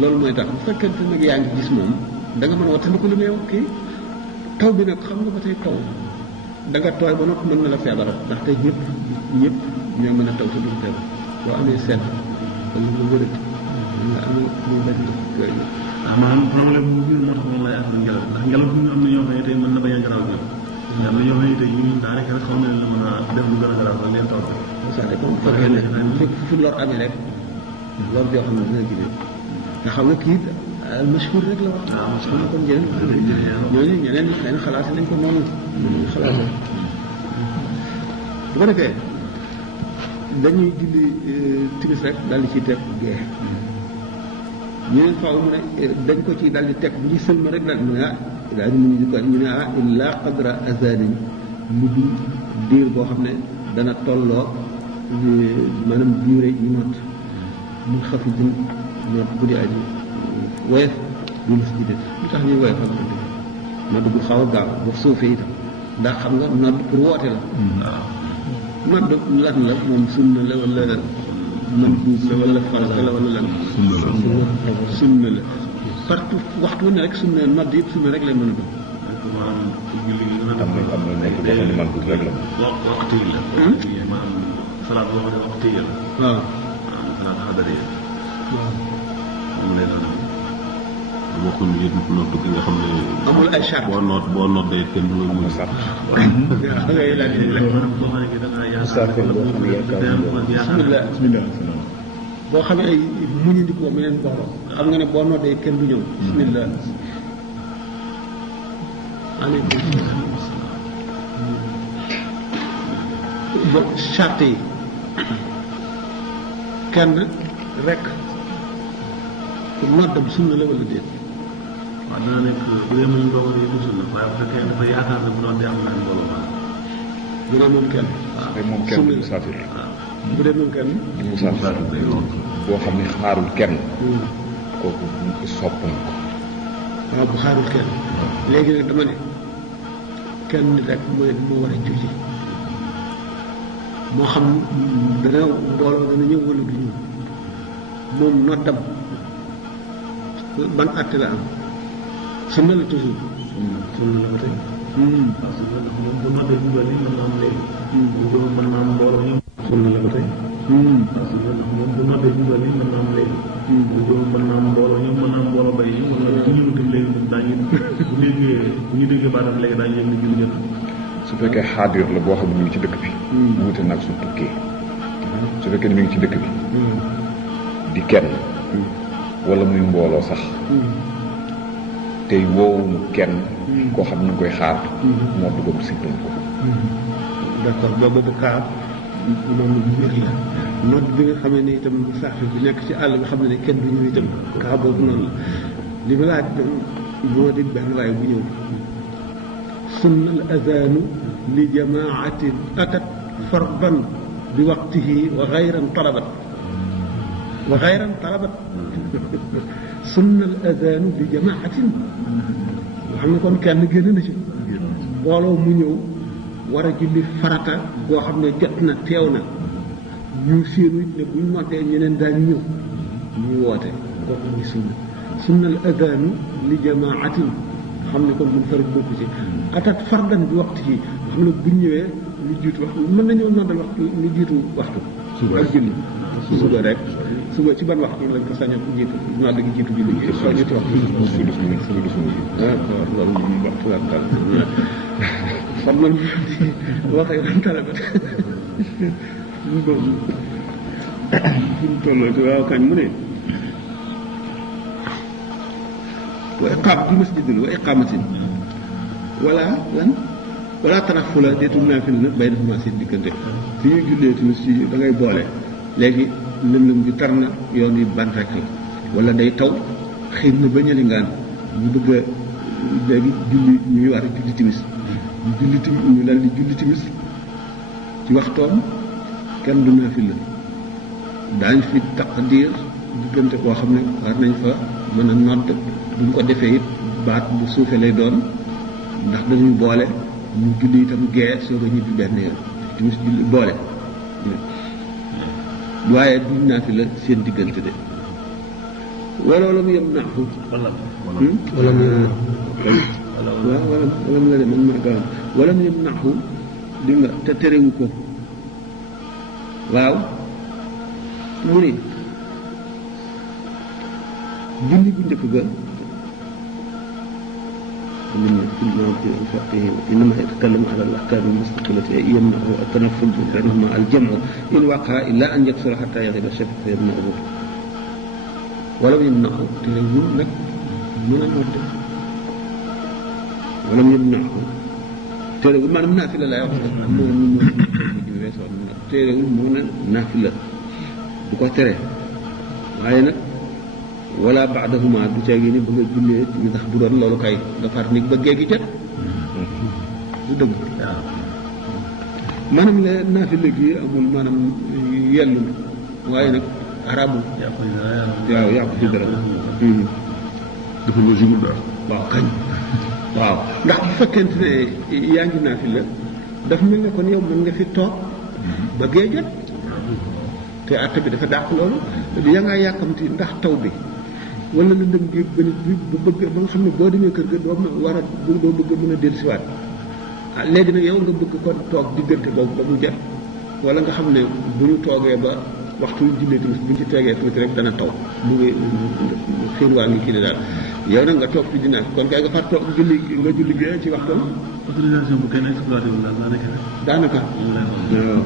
loolu mooy tax bu fekkente nag yaa ngi gis moom da nga mën a wattandiku lu neew kii taw bi nag xam nga ba tey taw da nga tooy ba noppi mën na la feebar ndax tey ñëpp ñoo mën a taw te duñ feebar boo amee sedd wala nga wërati nga amee muy bañ yooyu waaw maanaam problème bu biir moo tax moom lay affaire ngelaw ndax ngelaw bi am na ñoo xam ne tey mën na bañ a garaaw ñoom am na ñoo xam ne tey ñun daanaka rek xaw na leen la mën a def lu gën a garaaw leen taw ça dépend fekkee ne fu lor amee rek lor joo xam ne dina jëlee nga xam nga kii mashhur rek la wax mashhur na kon jëleen ñooñu ñeneen leen xalaat nañ ko noonu xalaat bu ko defee dañuy julli timis rek daal di ciy teg gee ñu ne faaw mu ne dañ ko ci daal di teg bu ñu sëlma rek daal mu ne daal di ñu ko ñu ne illa qadra azanin lu dul diir boo xam ne dana tolloo maanaam durée ñu not mun xafi din not bu di aji woyof du masjid lu tax ñuy woyof ak nodd bu xaw a gaaw bu suufee itam ndax xam nga nodd pour woote la nodd lan la moom sunna la wala man duus la wala farata la wala lan sunna la partout waxtu ne rek sunna nodd yëpp sunna rek lay mën a doon maanaam julli gi gën a am na nekk boo xam ne man rek la. waxtu yi la. maanaam salaat boo xam ne waxtu yi la. waaw salaat xadari yi. waaw moom lay doon. bokkul yëpp nodd gi nga xam ne. amul ay charte boo noddee kenn du la muy sart. ngay laaj maanaam boo xam ne da ngaa yaakaar bismillah. boo xamee ay muñandikoo meneen borom xam nga ne boo noddee kenn du ñëw bismillah aleykum bon charte yi kenn rek pour noddam sunna la wala déet waaw dana nekk bu dee moom doo ko dee musul la waaye bu fekkee dafa yaakaar ne bu doon dee am naa mbooloo baax. bu dee moom kenn moom kenn du musaafir. bu dee moom kenn du musaafir boo xam ne xaarul kenn. kooku sopp na ko. waaw bu xaarul kenn léegi nag dama ne kenn rek mooy moo war a julli moo xam dana mbooloo dana ñëw wala du ñëw moom noddam ban àtte la am sunna la toujours sunna la ba tey. parce que ndax moom bu noddee bu bëri mën naa am léegi. bu mën naa am mbooloo ñëw. sunna la ba tey. parce que ndax moom bu noddee bu bëri mën naa am léegi. bu mën naa am mbooloo ñëw mën naa am mbooloo bay ñëw wala bu ñu dem léegi daañu bu ñu déggee baatam léegi daañu yëg ne julli jot. su fekkee xaadir la boo xam ne mi ngi ci dëkk bi. wuute nag su tukkee. su fekkee ne mi ngi ci dëkk bi. di kenn. wala muy mbooloo sax. tey woowuñu kenn. koo xam ne ñu ngi koy xaar. moo dugg si ko. d'accord boobu kaa noonu bu wér la nodd bi nga xamee ne itam saafir bi nekk ci àll bi xam ne ne kenn du ñëw itam kaa boobu noonu la li ma laaj moo di benn waaye bu ñëw sunna al adanu li jamaatin atat fardan bi waqtihi wa gayran talabat sunna al adanu li jamaatin nga xam ne kon kenn génn na ci mbooloo mu ñëw war a julli farata boo xam ne jot na teew na ñu séenu ne buñ noddee ñeneen daañu ñëw ñu woote kooku muy sunna al adanu li jamaatin xam ne kon buñ farat bokku ci atat fardan bi waxtu yi nga xam ne buñ ñëwee lu jiitu waxtu mën nañoo noddal waxtu lu jiitu waxtu ak julli suba rek suba ci ban waxtu lañ ko sañ a jiitu nodd gi jiitu julli gi soo jiitu waxtu loolu moom waxtu la dal xam nga waxee ran talabat mu boobu fu mu tolloo ci waaw kañ mu ne wa iqaam bi masjidin wa iqaamatin wala lan wala tanafula deetul naafil na bay dafa seen diggante fi ñuy jullee tamit si da ngay boole léegi lëndëm bi tar na yoon yi ban rek la wala day taw xiir na ba ñalingaan ñu bëgg a léegi julli ñuy war a julli timis ñu dal di julli timis ci waxtoom kenn du naafil la daañ fi taqdir diggante koo xam ne war nañ fa mën a nodd buñ ko defee it baat bu suufee lay doon ndax dañuy boole ñu julli itam gee soo ko ñibbi benn yoon timis julli boole waaye duñ naafil la seen diggante de wala mu yem naaxu wala mu la de man maa gaaw wala mu yem naaxu di nga te terewu ko waaw mu ne julli bu njëkk ga إنما يتكلم على الأحكام المستقلة يمنعه التنفل بينهما الجمع إن وقع إلا أن يقصر حتى يغيب الشفق فيمنعه ولم يمنعه تلوون لك من المرد ولم يمنعه تلوون ما نافلة لا يقصر تلوون من نافلة بكثرة وعينا wala baadahuma du caagi ni ba nga jullee ñu ndax bu doon loolu kay nga far nit ba géegi jot du dëgg waaw maanaam la naafila gi amul maanaam yellu waaye nag arabul waaw yàqu fi dara dafa logique daal waaw kañ waaw ndax bu fekkente ne yaa ngi naafila daf mel ne kon yow mën nga fi toog ba gee jot te àtte bi dafa dàq loolu yaa ngaa yàkkamti ndax taw bi wala lëndëm gi ba nit bi bu bëgg ba nga xam ne boo demee kër ga doo war a doo bëgg mën a dellusiwaat ah léegi nag yow nga bëgg kon toog diggante boobu ba mu jar wala nga xam ne bu ñu toogee ba waxtu jullee tamit bu ñu ci tegee tuuti rek dana taw mu ngi xiin waa ngi kii ne daal yow nag nga toog fi dina kon kay nga far toog julli nga julli gee ci waxtu autorisation bu kenn exploité wu daanaka waaw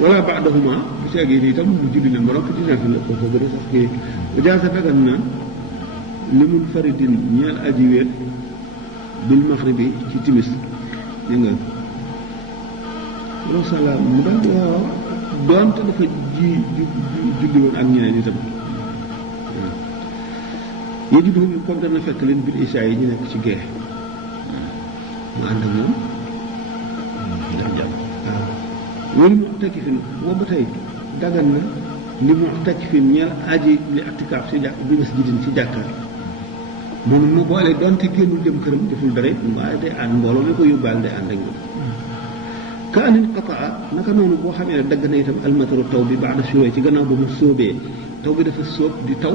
wala baadahuma bu seegee nii itam mu julli leen ba noppi dina fi la ko gën a sax kii bu jaasa fekkan na li mun faridin ñeel aji wéet bil maxribi ci timis di nga loolu salaam mu daal waaw doonte dafa julli woon ak ñeneen itam waaw yéegi dugub comme dana fekk leen bil isaa yi ñu nekk ci gee mu ànd ak ñoom def jàpp waaw loolu mu tekki fi boobu tey dagan na li mu tekki fi ñeel aji li atikaaf si jàkk bi mas jidin ci jàkkaar moom mu boole doonte génnul dem këram deful dara waaye day ànd mbooloo mi ko yóbbaal day ànd ak ñoom ka anin qataa naka noonu boo xamee ne dagg na itam almataru taw bi baax na siwee ci gannaaw ba mu sóobee taw bi dafa sóob di taw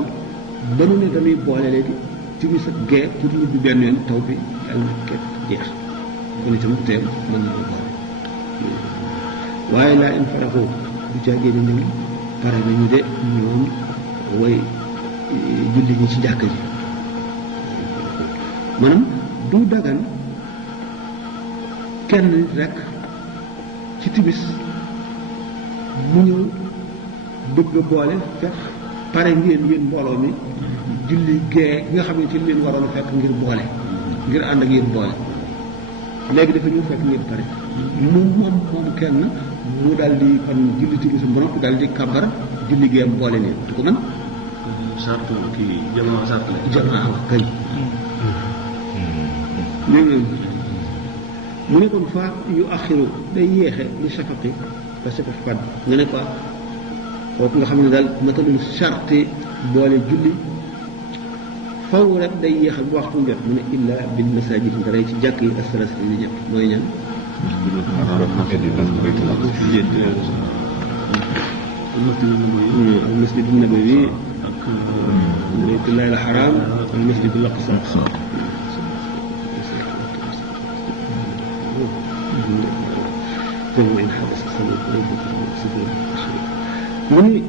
ba nu ne dañuy boole léegi timis ak gee pour ñu bi benn yoon taw bi yàlla képp jeex kon itam teem mën na ko boole waaye laa in faraxoo du jàggee ni ñoom pare nañu de ñoom way julli ñi ci jàkk ji maanaam du dagan kenn nit rek ci timis mu ñëw bëgg a boole fekk pare ngeen yéen mbooloo mi julli gee nga xam ne ci leen waroon a fekk ngir boole ngir ànd ak yéen boole léegi dafa ñëw fekk ngeen pare moom kenn mu daal di kon julli timis ba noppi daal di kabar julli gee boole leen du ko mën charte kii jamaa charte la jamaa kay mu ne kon faa yu axiru day yéexe li safaqi ba safaq fad nga ne quoi kooku nga xam ne daal matalul charte boole julli faw rek day yéexal bu waxtu jot mu ne illa bil masajid daray ci jàkk yi asaras li ñëpp mooy ñan المسجد النبوي بيت الله الحرام المسجد الأقصى mu ni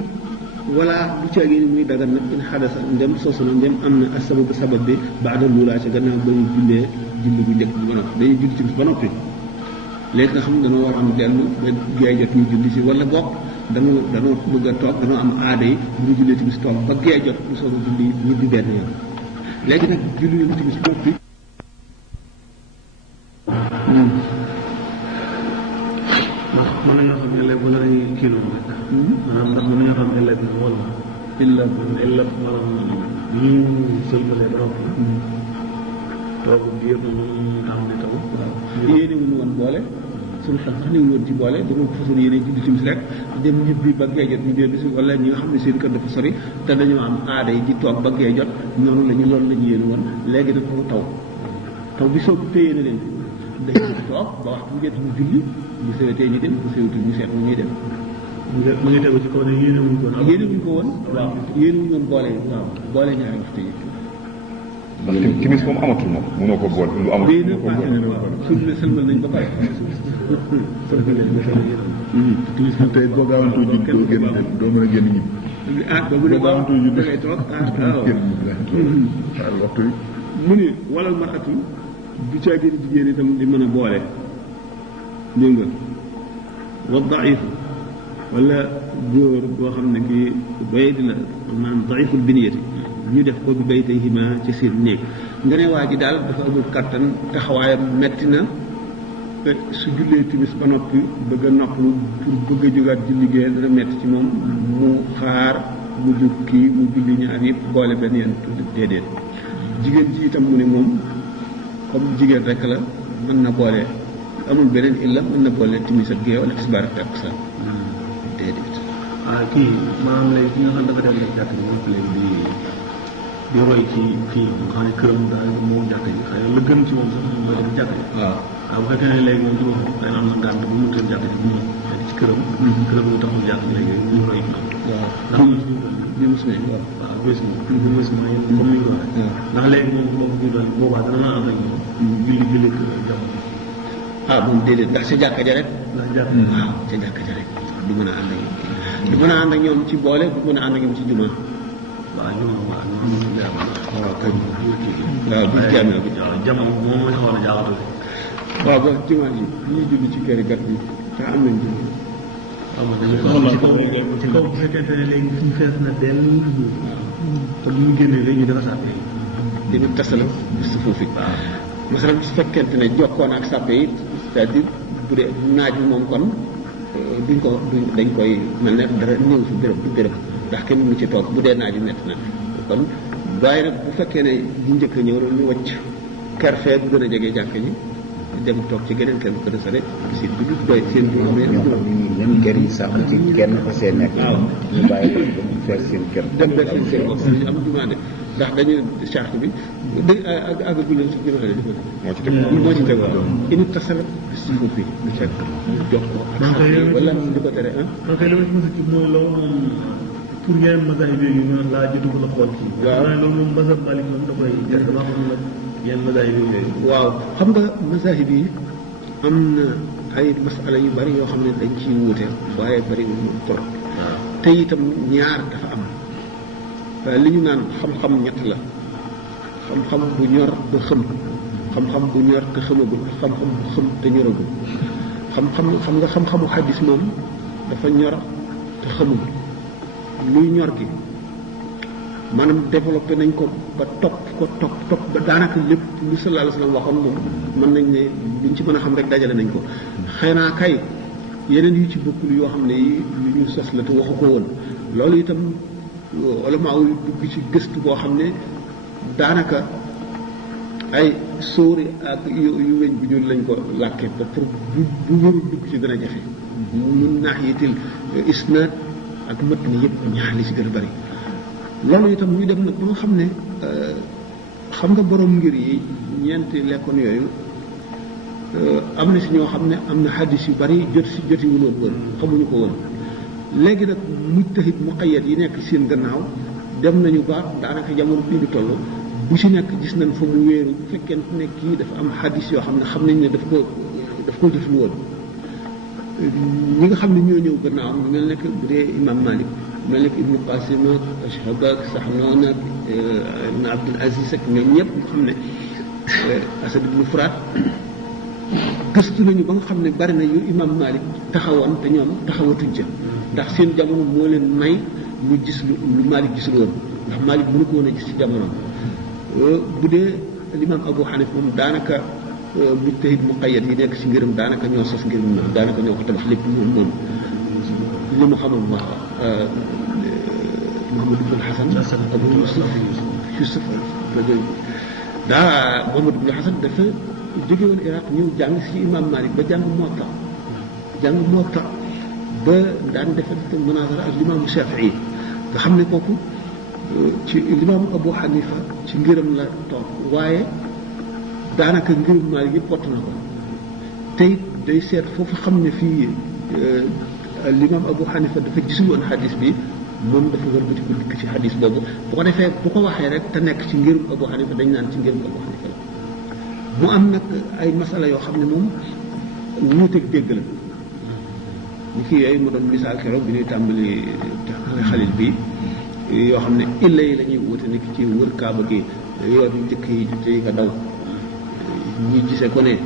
wala bu caagee ni muy dagan nag in xadasa ndem sosu na ndem am na asbabu sabab bi baada luulaa ca gannaaw ba ñu jullee julli bu njëkk bi ba noppi dañuy julli ci ba noppi léegi nga xam ne dañoo war am dellu ba gaay jot ñu julli si wala bokk danoo bëgg a toog danoo am aada yi bu ñu jullee timis toog ba gaay jot ñu soog a julli ñibbi benn yoon léegi nag julli leen timis noppi mën nañoo xam élève bu naree kii noonu rek maanaam ndax mën nañoo xam élève bi wala élève maanaam bu ñu sëlbalee ba noppi toog bi yëpp moom tam di taw yéene wuñu woon boole suñu xel sax niwuñu woon ci boole dama ko façon yéene julli timis rek dem ñibbi ba gee jot ñu dellu si wala ñi nga xam ne seen kër dafa sori te dañoo am aada yi di toog ba gee jot noonu la ñu loolu la ñu yéene woon léegi nag mu taw bi soog téye na leen dañuy toog ba waxtu bu jot ñu julli bu sewetee ñu dem bu sewetul ñu seet ñuy dem mu ngi tegu ci kaw ne yéene wuñ ko woon waaw yéene wuñ woon boole waaw boole ñaari waxtu yi ndax timis moom amatul moom mënoo ko boole lu amatul bii nag passé na waaw suñ ne sëlmal nañ ba pare timis bi tey boo gaawantu ji doo génn doo mën a génn ñibbi boobu ne waaw da ngay toog waaw waxtu yi mu ni walal maratu du caa gën jigéen itam di mën a boole dégg nga wa daif wala góor boo xam ne kii bay di la maanaam daiful biniyati ñu def ko bi baytayhima ci seen néeg nga ne waa ji daal dafa amul kattan taxawaayam metti na su jullee timis ba noppi bëgg a noppalu pour bëgg a jógaat julli gee dana metti ci moom mu xaar mu jóg kii mu julli ñaar yëpp boole benn yoon déedéet jigéen ji itam mu ne moom comme jigéen rek la mën na boole amul beneen illa mën na boole timis ak gee wala tisbaar ak takkusaan déedéet kii maanaam léegi ki nga xam dafa dem rek jàkk ji moom léegi di roy ci fii nga xam ne këram daal moom jàkk ji xëy na la gën ci moom sax mooy dem jàkk ji waaw bu fekkee ne léegi moom ci boppam day am na gànt bu mu dem jàkk ji bu ñëw fekk ci këram. këram ñu taxul jàkk léegi ñu roy imam. waaw ndax ñun suñu doon ñu mos nañ waaw. waaw bés bu bés ma yéen comme ni ñu ko waxee. ndax léegi moom moo ko ñu doon boobaa dana mën a ànd ak ñoom. julli jamono. ah moom déedéet ndax sa jàkka ja rek. ndax jàpp waaw ca jàkka ja rek du mën a ànd ak ñoom du mën a ànd ak ñoom ci boole du mën a ànd ak ñoom ci juma. waaw ñoom moom jaaxal. waaw kañ. waaw bu jaamee bi. waaw jamono moom mooy xaw a jaaxal. waaw ba juma ji ñuy julli ci kër gat bi te am nañ juma. waaw ci kaw bu fekkente ne léegi suñu fees na dell. te bu ñu génnee léegi ñu dafa sàppe. dina tasala su foofu. masalan su fekkente ne jokkoon ak sàppe yi c'est-à-dire bu dee naaj bi moom kon dañ koy mel ne dara néew fi béréb du béréb ndax kenn mënu ci toog bu dee naaj bi métti na kon waaye nag bu fekkee ne ñu njëkk a ñëw rek ñu wàcc kër fee bu gën a jege jàkk ji dem toog ci geneen kër bu gën a sore si du doy seen bi am même kër yi sax ci kenn fa see nekk. waaw ñu bàyyi ko ba mu fees seen kër. dem ba seen bopp dañu am demandé ndax dañu charte bi ak leen si jëmale moo ci teg waaw ini tasala si foofu du fekk jox ko ak wala di ko tere ah man kay li ma ci mos a kii mooy loolu moom pour yeneen mazahib yi ñu naan laa jotu ko la xool kii. waaw loolu moom mazhab Malik moom da koy jar damaa xam nag yeneen mazahib yooyu. waaw xam nga mazahib yi am na ay masala yu bari yoo xam ne dañ ciy wuute waaye bari wu trop te itam ñaar dafa am li ñu naan xam-xam ñett la xam-xam bu ñor ba xëm xam-xam bu ñor te xëmagul xam-xam bu xëm te ñoragul xam nga xam-xamu xadis moom dafa ñor te xëmagul luy ñor gi maanaam développé nañ ko ba topp ba daanaka lépp lu sallallahu alayhi wasallam waxoon moom mën nañ ne luñ ci mën a xam rek dajale nañ ko xëy naa kay yeneen yu ci bokkul yoo xam ne yi lu ñu sos la te waxu ko woon loolu itam ulama yu dugg ci gëstu boo xam ne daanaka ay sóori ak yu weñ bu ñuul lañ ko làkkee ba pour bu wérul dugg ci gën a jafe mun naaxiyatil isnaad ak mët ni yëpp ñaar li ci gën a bari loolu itam ñu dem nag ba nga xam ne xam nga borom ngir yi ñeenti lekkoon yooyu am na si ñoo xam ne am na xaddis yu bari joti wuloon woon xamuñu ko woon léegi nag mujtahid muqayyad yi nekk seen gannaaw dem nañu ba daanaka jamono bii ñu toll bu ci nekk gis nañ fa mu wéeru bu fekkente ne kii dafa am xaddis yoo xam ne xam nañ ne daf ko jotul woon ñi nga xam ne ñoo ñëw gannaaw mu mel nekk bu dee imam Malik mel nekk ibnu Qasim ak Ashhab ak Sahnoon ak ibn Abdul Aziz ak ñoom ñëpp nga xam ne Asad ibnu Furaat gëstu nañu ba nga xam ne bari na yu imam Malik taxawoon te ñoom taxawatuñ ca ndax seen jamono moo leen may ñu gis lu Malik gisul woon ndax Malik mënu ko woon a gis ci jamono bu dee l'imam Abu Hanif moom daanaka mujtahid muqayyad yi nekk ci ngërëm daanaka ñoo sos ngërëm na daanaka ñoo ko tabax lépp moom moom li mu xamoon wax Muhammad ibn Hasan Abu Yusuf Muhammad ibn Hasan dafa jóge woon Iraq ñëw jàng ci imam Malik ba jàng Muwatta ba daan defal munazara ak limaamu Shafii nga xam ne kooku ci limaamu Abu Hanifa ci ngërëm la toog waaye daanaka ngërëm Maalik yëpp wott na ko tey day seet foofu xam ne fii limaam Abu Hanifa dafa gisul woon xadis bi moom dafa wëlbati ko dikk ci xadis boobu bu ko defee bu ko waxee rek te nekk ci ngërëm Abu Hanifa dañ naan ci ngërëm Abu Hanifa la mu am nag ay masala yoo xam ne moom wuuteeg dégg la ni kii yooyu mu doon misaal keroog bi ñuy tàmbali xalil bi yoo xam ne illa yi la ñuy wute nekk ci wër kaaba gi yoon yu njëkk yi te yi nga daw ñi gisee ko ne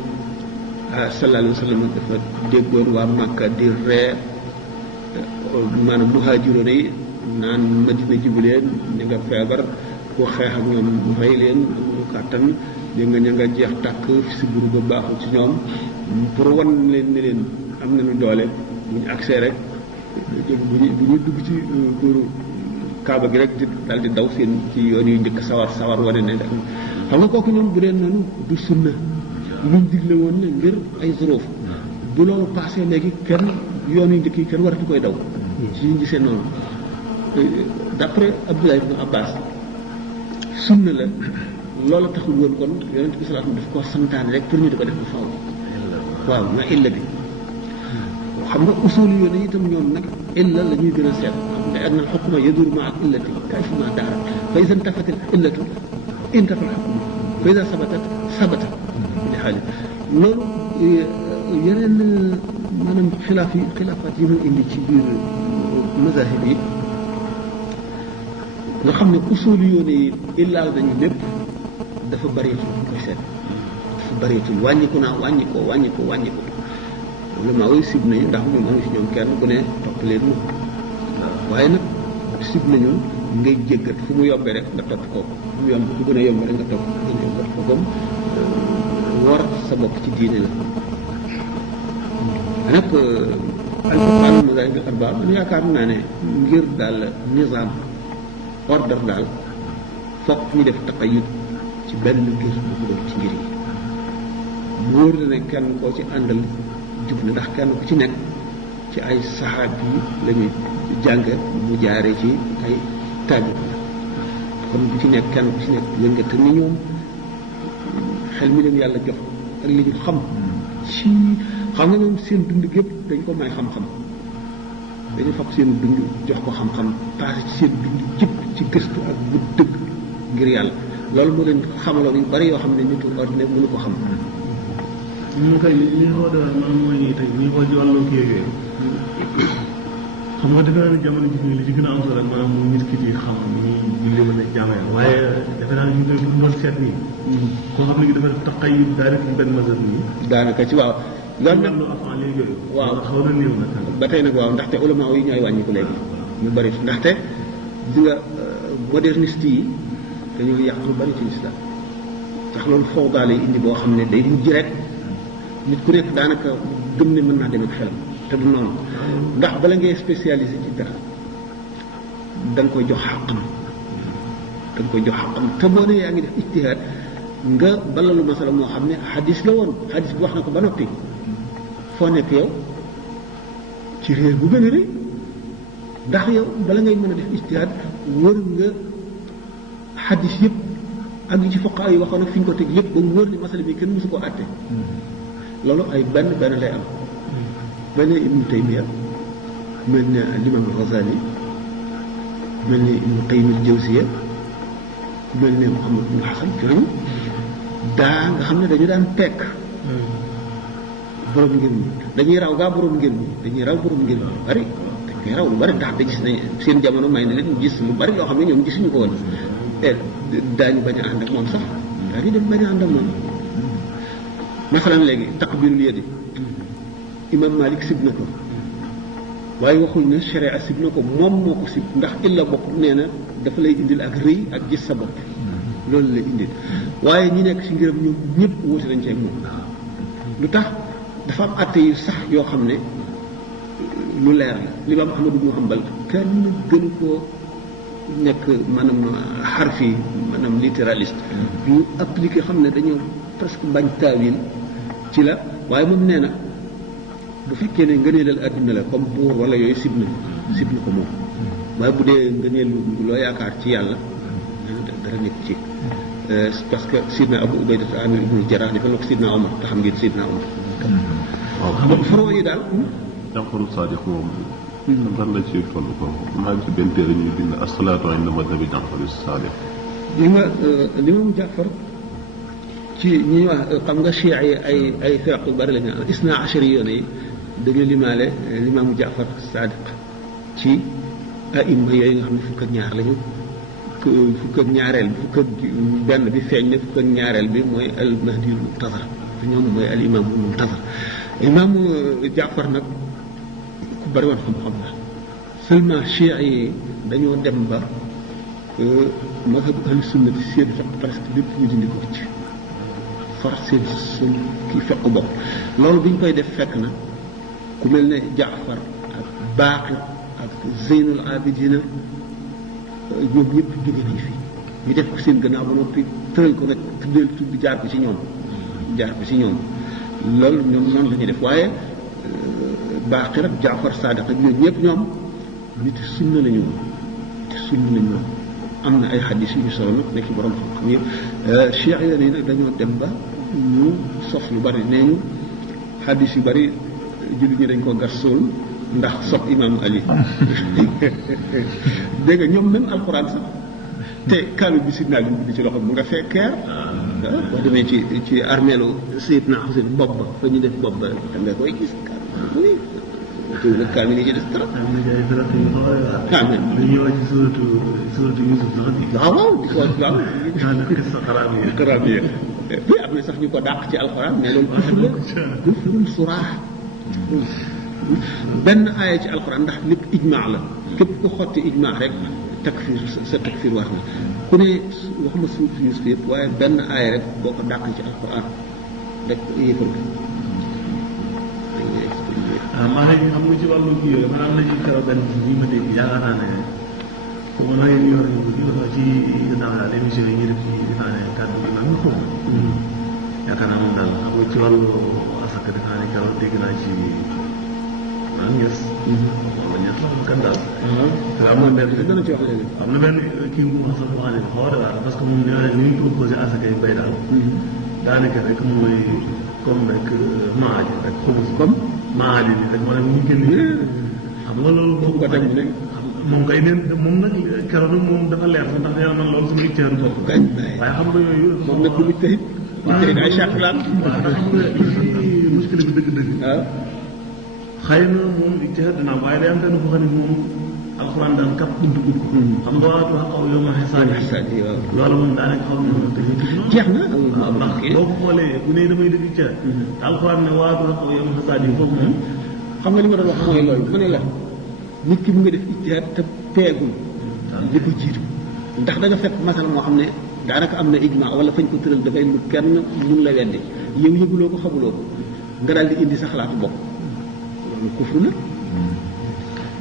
sallallahu alayhi wa sallam dafa déggoon waa Màkka di ree maanaam muhaajiroon yi naan Madina jibu leen ña nga feebar ku xeex ak ñoom mu rey leen amuñu kàttan dégg nga ña nga jeex tàkk si buru ba baaxul ci ñoom pour wan leen ne leen am nañu doole bu ñu accès rek bu ñu dugg ci kaaba gi rek di daal di daw seen ci yoon yu njëkk sawar wane ne xam nga kooku ñoom bu dee noonu du sunna luñ digle woon ne ngir ay zuróof bu loolu passé léegi kenn yoon yu njëkk yi kenn waratu koy daw ci ñu gisee noonu d'après Abdullah ibn Abbas sunna la loolu taxul woon kon yonent bi sallallahu alayhi wasallam daf ko santaane rek pour ñu di ko def ba faaw waaw nga illa bi xam nga usul yoon yi itam ñoom nag illa la ñuy gën a seet xam nga anna al xukma yaduru maa illati kayfa ma daara fa iza intafat al illatu intafa al xukmu fa iza sabatat sabata li xaalis loolu yeneen maanaam xilaafaat yi mu indi ci biir mazahib yi nga xam ne usul yoon yi illaal dañu lépp dafa bëreetul koy seet dafa bëreetul wàññiku ulama yi sib nañu ndax ñoom amu si ñoom kenn ku ne topp leen mu waaye nag sib nañu ngay jéggat fu mu yombee rek nga topp ko fu mu yomb fu gën a yomb rek nga topp fu gën a yomb ko comme war sa bopp ci diine la nag alquran mazahib al arba man yaakaar naa ne ngir daal nizaam ordre daal fokk ñu def taqayud ci benn ngir bu doon ci ngir yi mu wóor la ne kenn koo ci àndal jub na ndax kenn ku ci nekk ci ay saxaab yi la ñuy jàng mu jaaree ci ay taabit la kon bu ci nekk kenn ku ci nekk yëngate ni ñoom xel mi leen yàlla jox ak li ñu xam ci xam nga ñoom seen dund gépp dañ ko may xam-xam dañu fab seen dund jox ko xam-xam passé ci seen dund jëpp ci gëstu ak bu dëgg ngir yàlla loolu moo leen xamaloon yu bari yoo xam ne nitu ordinaire mënu ko xam ñu koy li ñu xool man mooy nii tey ñu xool ci wàllu kii yooyu xam nga defe naa ne jamono ji li ci gën a am solo rek maanaam mu nit ki di xam ni julli mën a jaamu yàlla waaye defe naa ne ñu koy doon seet nii koo xam ne dafa taqay daanaka benn mazhab nii daanaka ci waaw loolu nag lu avant léegi yooyu waaw xaw na néew nag ba tey nag waaw ndaxte ulama yi ñooy wàññi ko léegi ñu bëri ndaxte di nga moderniste yi dañoo yàq lu bëri ci islam ndax loolu foogaale indi boo xam ne day mujj rek nit ku nekk daanaka gëm ne mën naa dem ak xelam te du noonu ndax bala ngay spécialisé ci dara da nga koy jox xàqam te boo ne yaa ngi def ijtihaad nga balalu masala moo xam ne xadis la woon xadis bi wax na ko ba noppi foo nekk yow ci réer bu gën a rëy ndax yow bala ngay mën a def ijtihaad wër nga xadis yëpp ak li ci fuqahaa yi waxoon ak fi ñu ko teg yëpp ba mu wër ni masala bi kenn mësu koo àtte loolu ay benn lay am mel ne Ibnu Taymiya mel ne Limaam Ghazali mel ne Ibnu Qayyim al-Jawziyya mel ne Muhammad ibn Hasan ñooñu nga xam ne dañu daan tekk borom ngir mi dañuy raw borom ngir mi bari dañ koy raw lu bari ndax da gis nañ seen jamono may na leen gis lu bari loo xam ne ñoom gisuñu ko woon daañu bañ a ànd ak moom sax daañu dem bañ a ànd ak moom masalan léegi taqbirul yadi imam Malik sib na ko waaye waxuñ ne sharia sib na ko moom moo ko sib ndax illa bopp nee na dafa lay indil ak rëy ak gis sa bopp loolu lay indil waaye ñi nekk ci ngërëm ñoom ñëpp wuute nañ ci ak moom lu tax dafa am atte yu sax yoo xam ne lu leer la l'imam Ahmad ibn Hanbal kenn gënu koo nekk maanaam xarfi maanaam littéraliste ñu appliqué xam ne dañoo presque bañ taawil ci la waaye moom nee na bu fekkee ne ngëneelal àdduna la comme buur wala yooyu sib na ko moom waaye bu dee ngëneelu loo yaakaar ci yàlla dara nekk ci parce que sidna Abu Ubayda Amir ibnu Jarrah dafa na ko sidna Omar te xam ngeen sidna Omar waaw faro yi daal Jaafaru Saadiq moom lan la ci toll ko maa ngi ci benn téere ñuy bind as-salaatu inda madhabi Jaafaru Saadiq li ma mu Jaafar ci ñi wax xam nga chia yi ay firaq yu bari la ñu isna achari yoon yi dañu limaale limaamu Jaafar Saadiq ci aima yooyu nga xam ne fukk ak ñaar lañu fukk ak ñaareel bi fukk ak benn bi feeñ ne fukk ak ñaareel bi mooy al mahdi al muntazar ñoom mooy al imam al muntazar imam Jaafar nag ku bari woon xam-xam la seulement chia yi dañoo dem ba mazhab ahlu sunnati seen fiq presque lépp ñu dindi ko ci far seen kii fekk bopp loolu bi ñu koy def fekk na ku mel ne Jaafar ak Baaqir ak Zeynul Abidina ñoom ñëpp jóge nañ fi ñu def ko seen gannaaw ba noppi tëral ko nag tudd jaar ko ci ñoom loolu ñoom noonu la ñuy def waaye Baaqir ak Jaafar Saadiq ak ñoom ñëpp ñoom nit sunna lañu woon am na ay xadis yu ñu solo nag nekk borom xam-xam yëpp Cheikh yi nag dañoo dem ba ñu sos lu bari nee ñu xadis yu bari jullit ñi dañ ko gas suul ndax sopp imaamu Ali dégg nga ñoom même alxuraan sax te kaamil bi sidna Ali bi ci loxo mu nga fekkeer boo demee ci armeelu Seydina Xuseyn bopp ba fa ñu def bopp ba da nga koy gis kaamil tuuti nag kaamil yi ci des dara. amiin li ñuy wax ci suratu Yusuf sax di. waaw di ko waaw. sa xaraam yi am na sax ñu ko dàq ci alxuraan mais loolu kufur la kufrun suraax benn aaya ci alxuraan ndax lépp ijmaa la képp ku xotti ijmaa rek takfir sa takfir wax na ku ne waxuma suuf Yusuf yëpp waaye benn aaya rek boo ko dàq ci alxuraan rek yëfal ko. maa ngi xam nga ci wàllu kii yooyu maanaam na ci keroog benn bi ma dégg yaakaar naa ne foofu la yéen yor nañu ko ci dans émission yi ñuy def ci defaane kàddu gi nag ko yaakaar naa moom daal xam nga ci wàllu asaka defaane keroog dégg naa ci maanaam ñes wala ñes la mu kan daal am na benn dana ci wax léegi am na benn kii bu ma sax boo xam ne xaw a waar parce que moom ni ñu proposé asaka yi bay daal daanaka rek mooy comme rek maaji rek xumus comme maaji bi rek maanaam ñu génn xam nga loolu boobu ko dem ne moom kay neen moom nag keroog nag moom dafa leer ndax yàlla man loolu sama icteer bopp waaye xam nga yooyu moom nag bu tëyit ay chaklaan waaw ndax xam nga li muskile bi dëgg-dëgg waaw xëy na moom icteer dina waaye day am benn boo xam ne moom alxuraan daan kap buntu gudd xam nga waa wax xaw yow ma xesaat loolu moom daanaka xaw na jeex na ndax boo ko xoolee bu ne damay dëgg ca alxuraan ne waa wax xaw yow ma xesaat yi foofu moom xam nga li ma doon wax mooy loolu ma ne la nit ki mu nga def ijtihaad te peegul li ko jiitu ndax da nga fekk masal moo xam ne daanaka am na ijma wala fañ ko tëral dafay lu kenn mun la weddi yow yëguloo ko xamuloo ko nga daal di indi sa xalaatu bopp loolu kufru la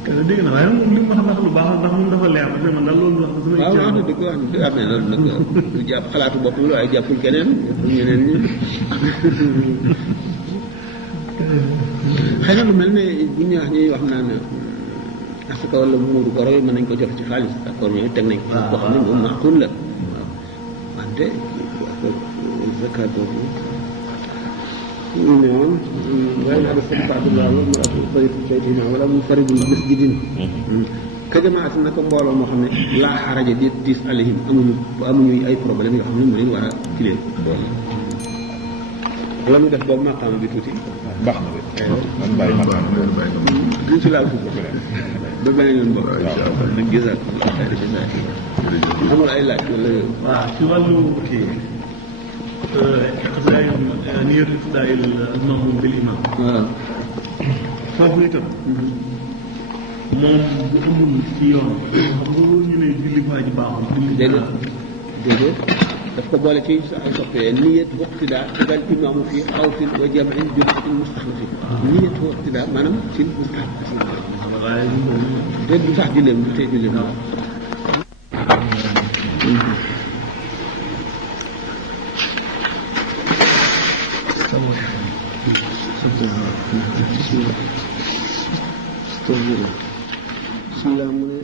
kenn dégg na waaye moom li mu wax ndax lu baax ndax moom dafa leer parce que man daal loolu wax dëgg waaw wax na dëgg wax na am na loolu nag du jàpp xalaatu bopp la waaye jàppul keneen ñeneen ñi xëy na lu mel ne bu ñu wax ñuy wax naan asaka wala muuru ko roy mën nañ ko jox ci xaalis d'accord ñooy teg nañ ko boo xam ne moom maxtuun la waaw wante zakat boobu moom waaye naa def sadaqatullah wala maratu baritu saytina wala mu faridul masjidin ka jamaat na ko mbooloo moo xam ne laa xaraja di diis alayhim amuñu ay problème yoo xam ne mu leen war a kilee doole la muy def boobu maqaama bi tuuti baax na de man bàyyi maqaama duñ ci laal tuuti ba beneen yoon bokk nag gisaat amul ay laaj wala waaw ci wàllu kii xasaay niyatu ibtidaa'il al-ma'muum bil imaam waaw foofu itam moom bu amul ci yoon xam nga loolu ñu ne julli waa ji baaxul julli déedéet daf ko boole ci sa ay soppee niyat iqtidaa ibal imaamu fi xawfin wa jam'in jum'atin mustaxlafi niyat iqtidaa maanaam ci mustaxlaf waaye déet du tax julleem du tee julleem bismillah mu ne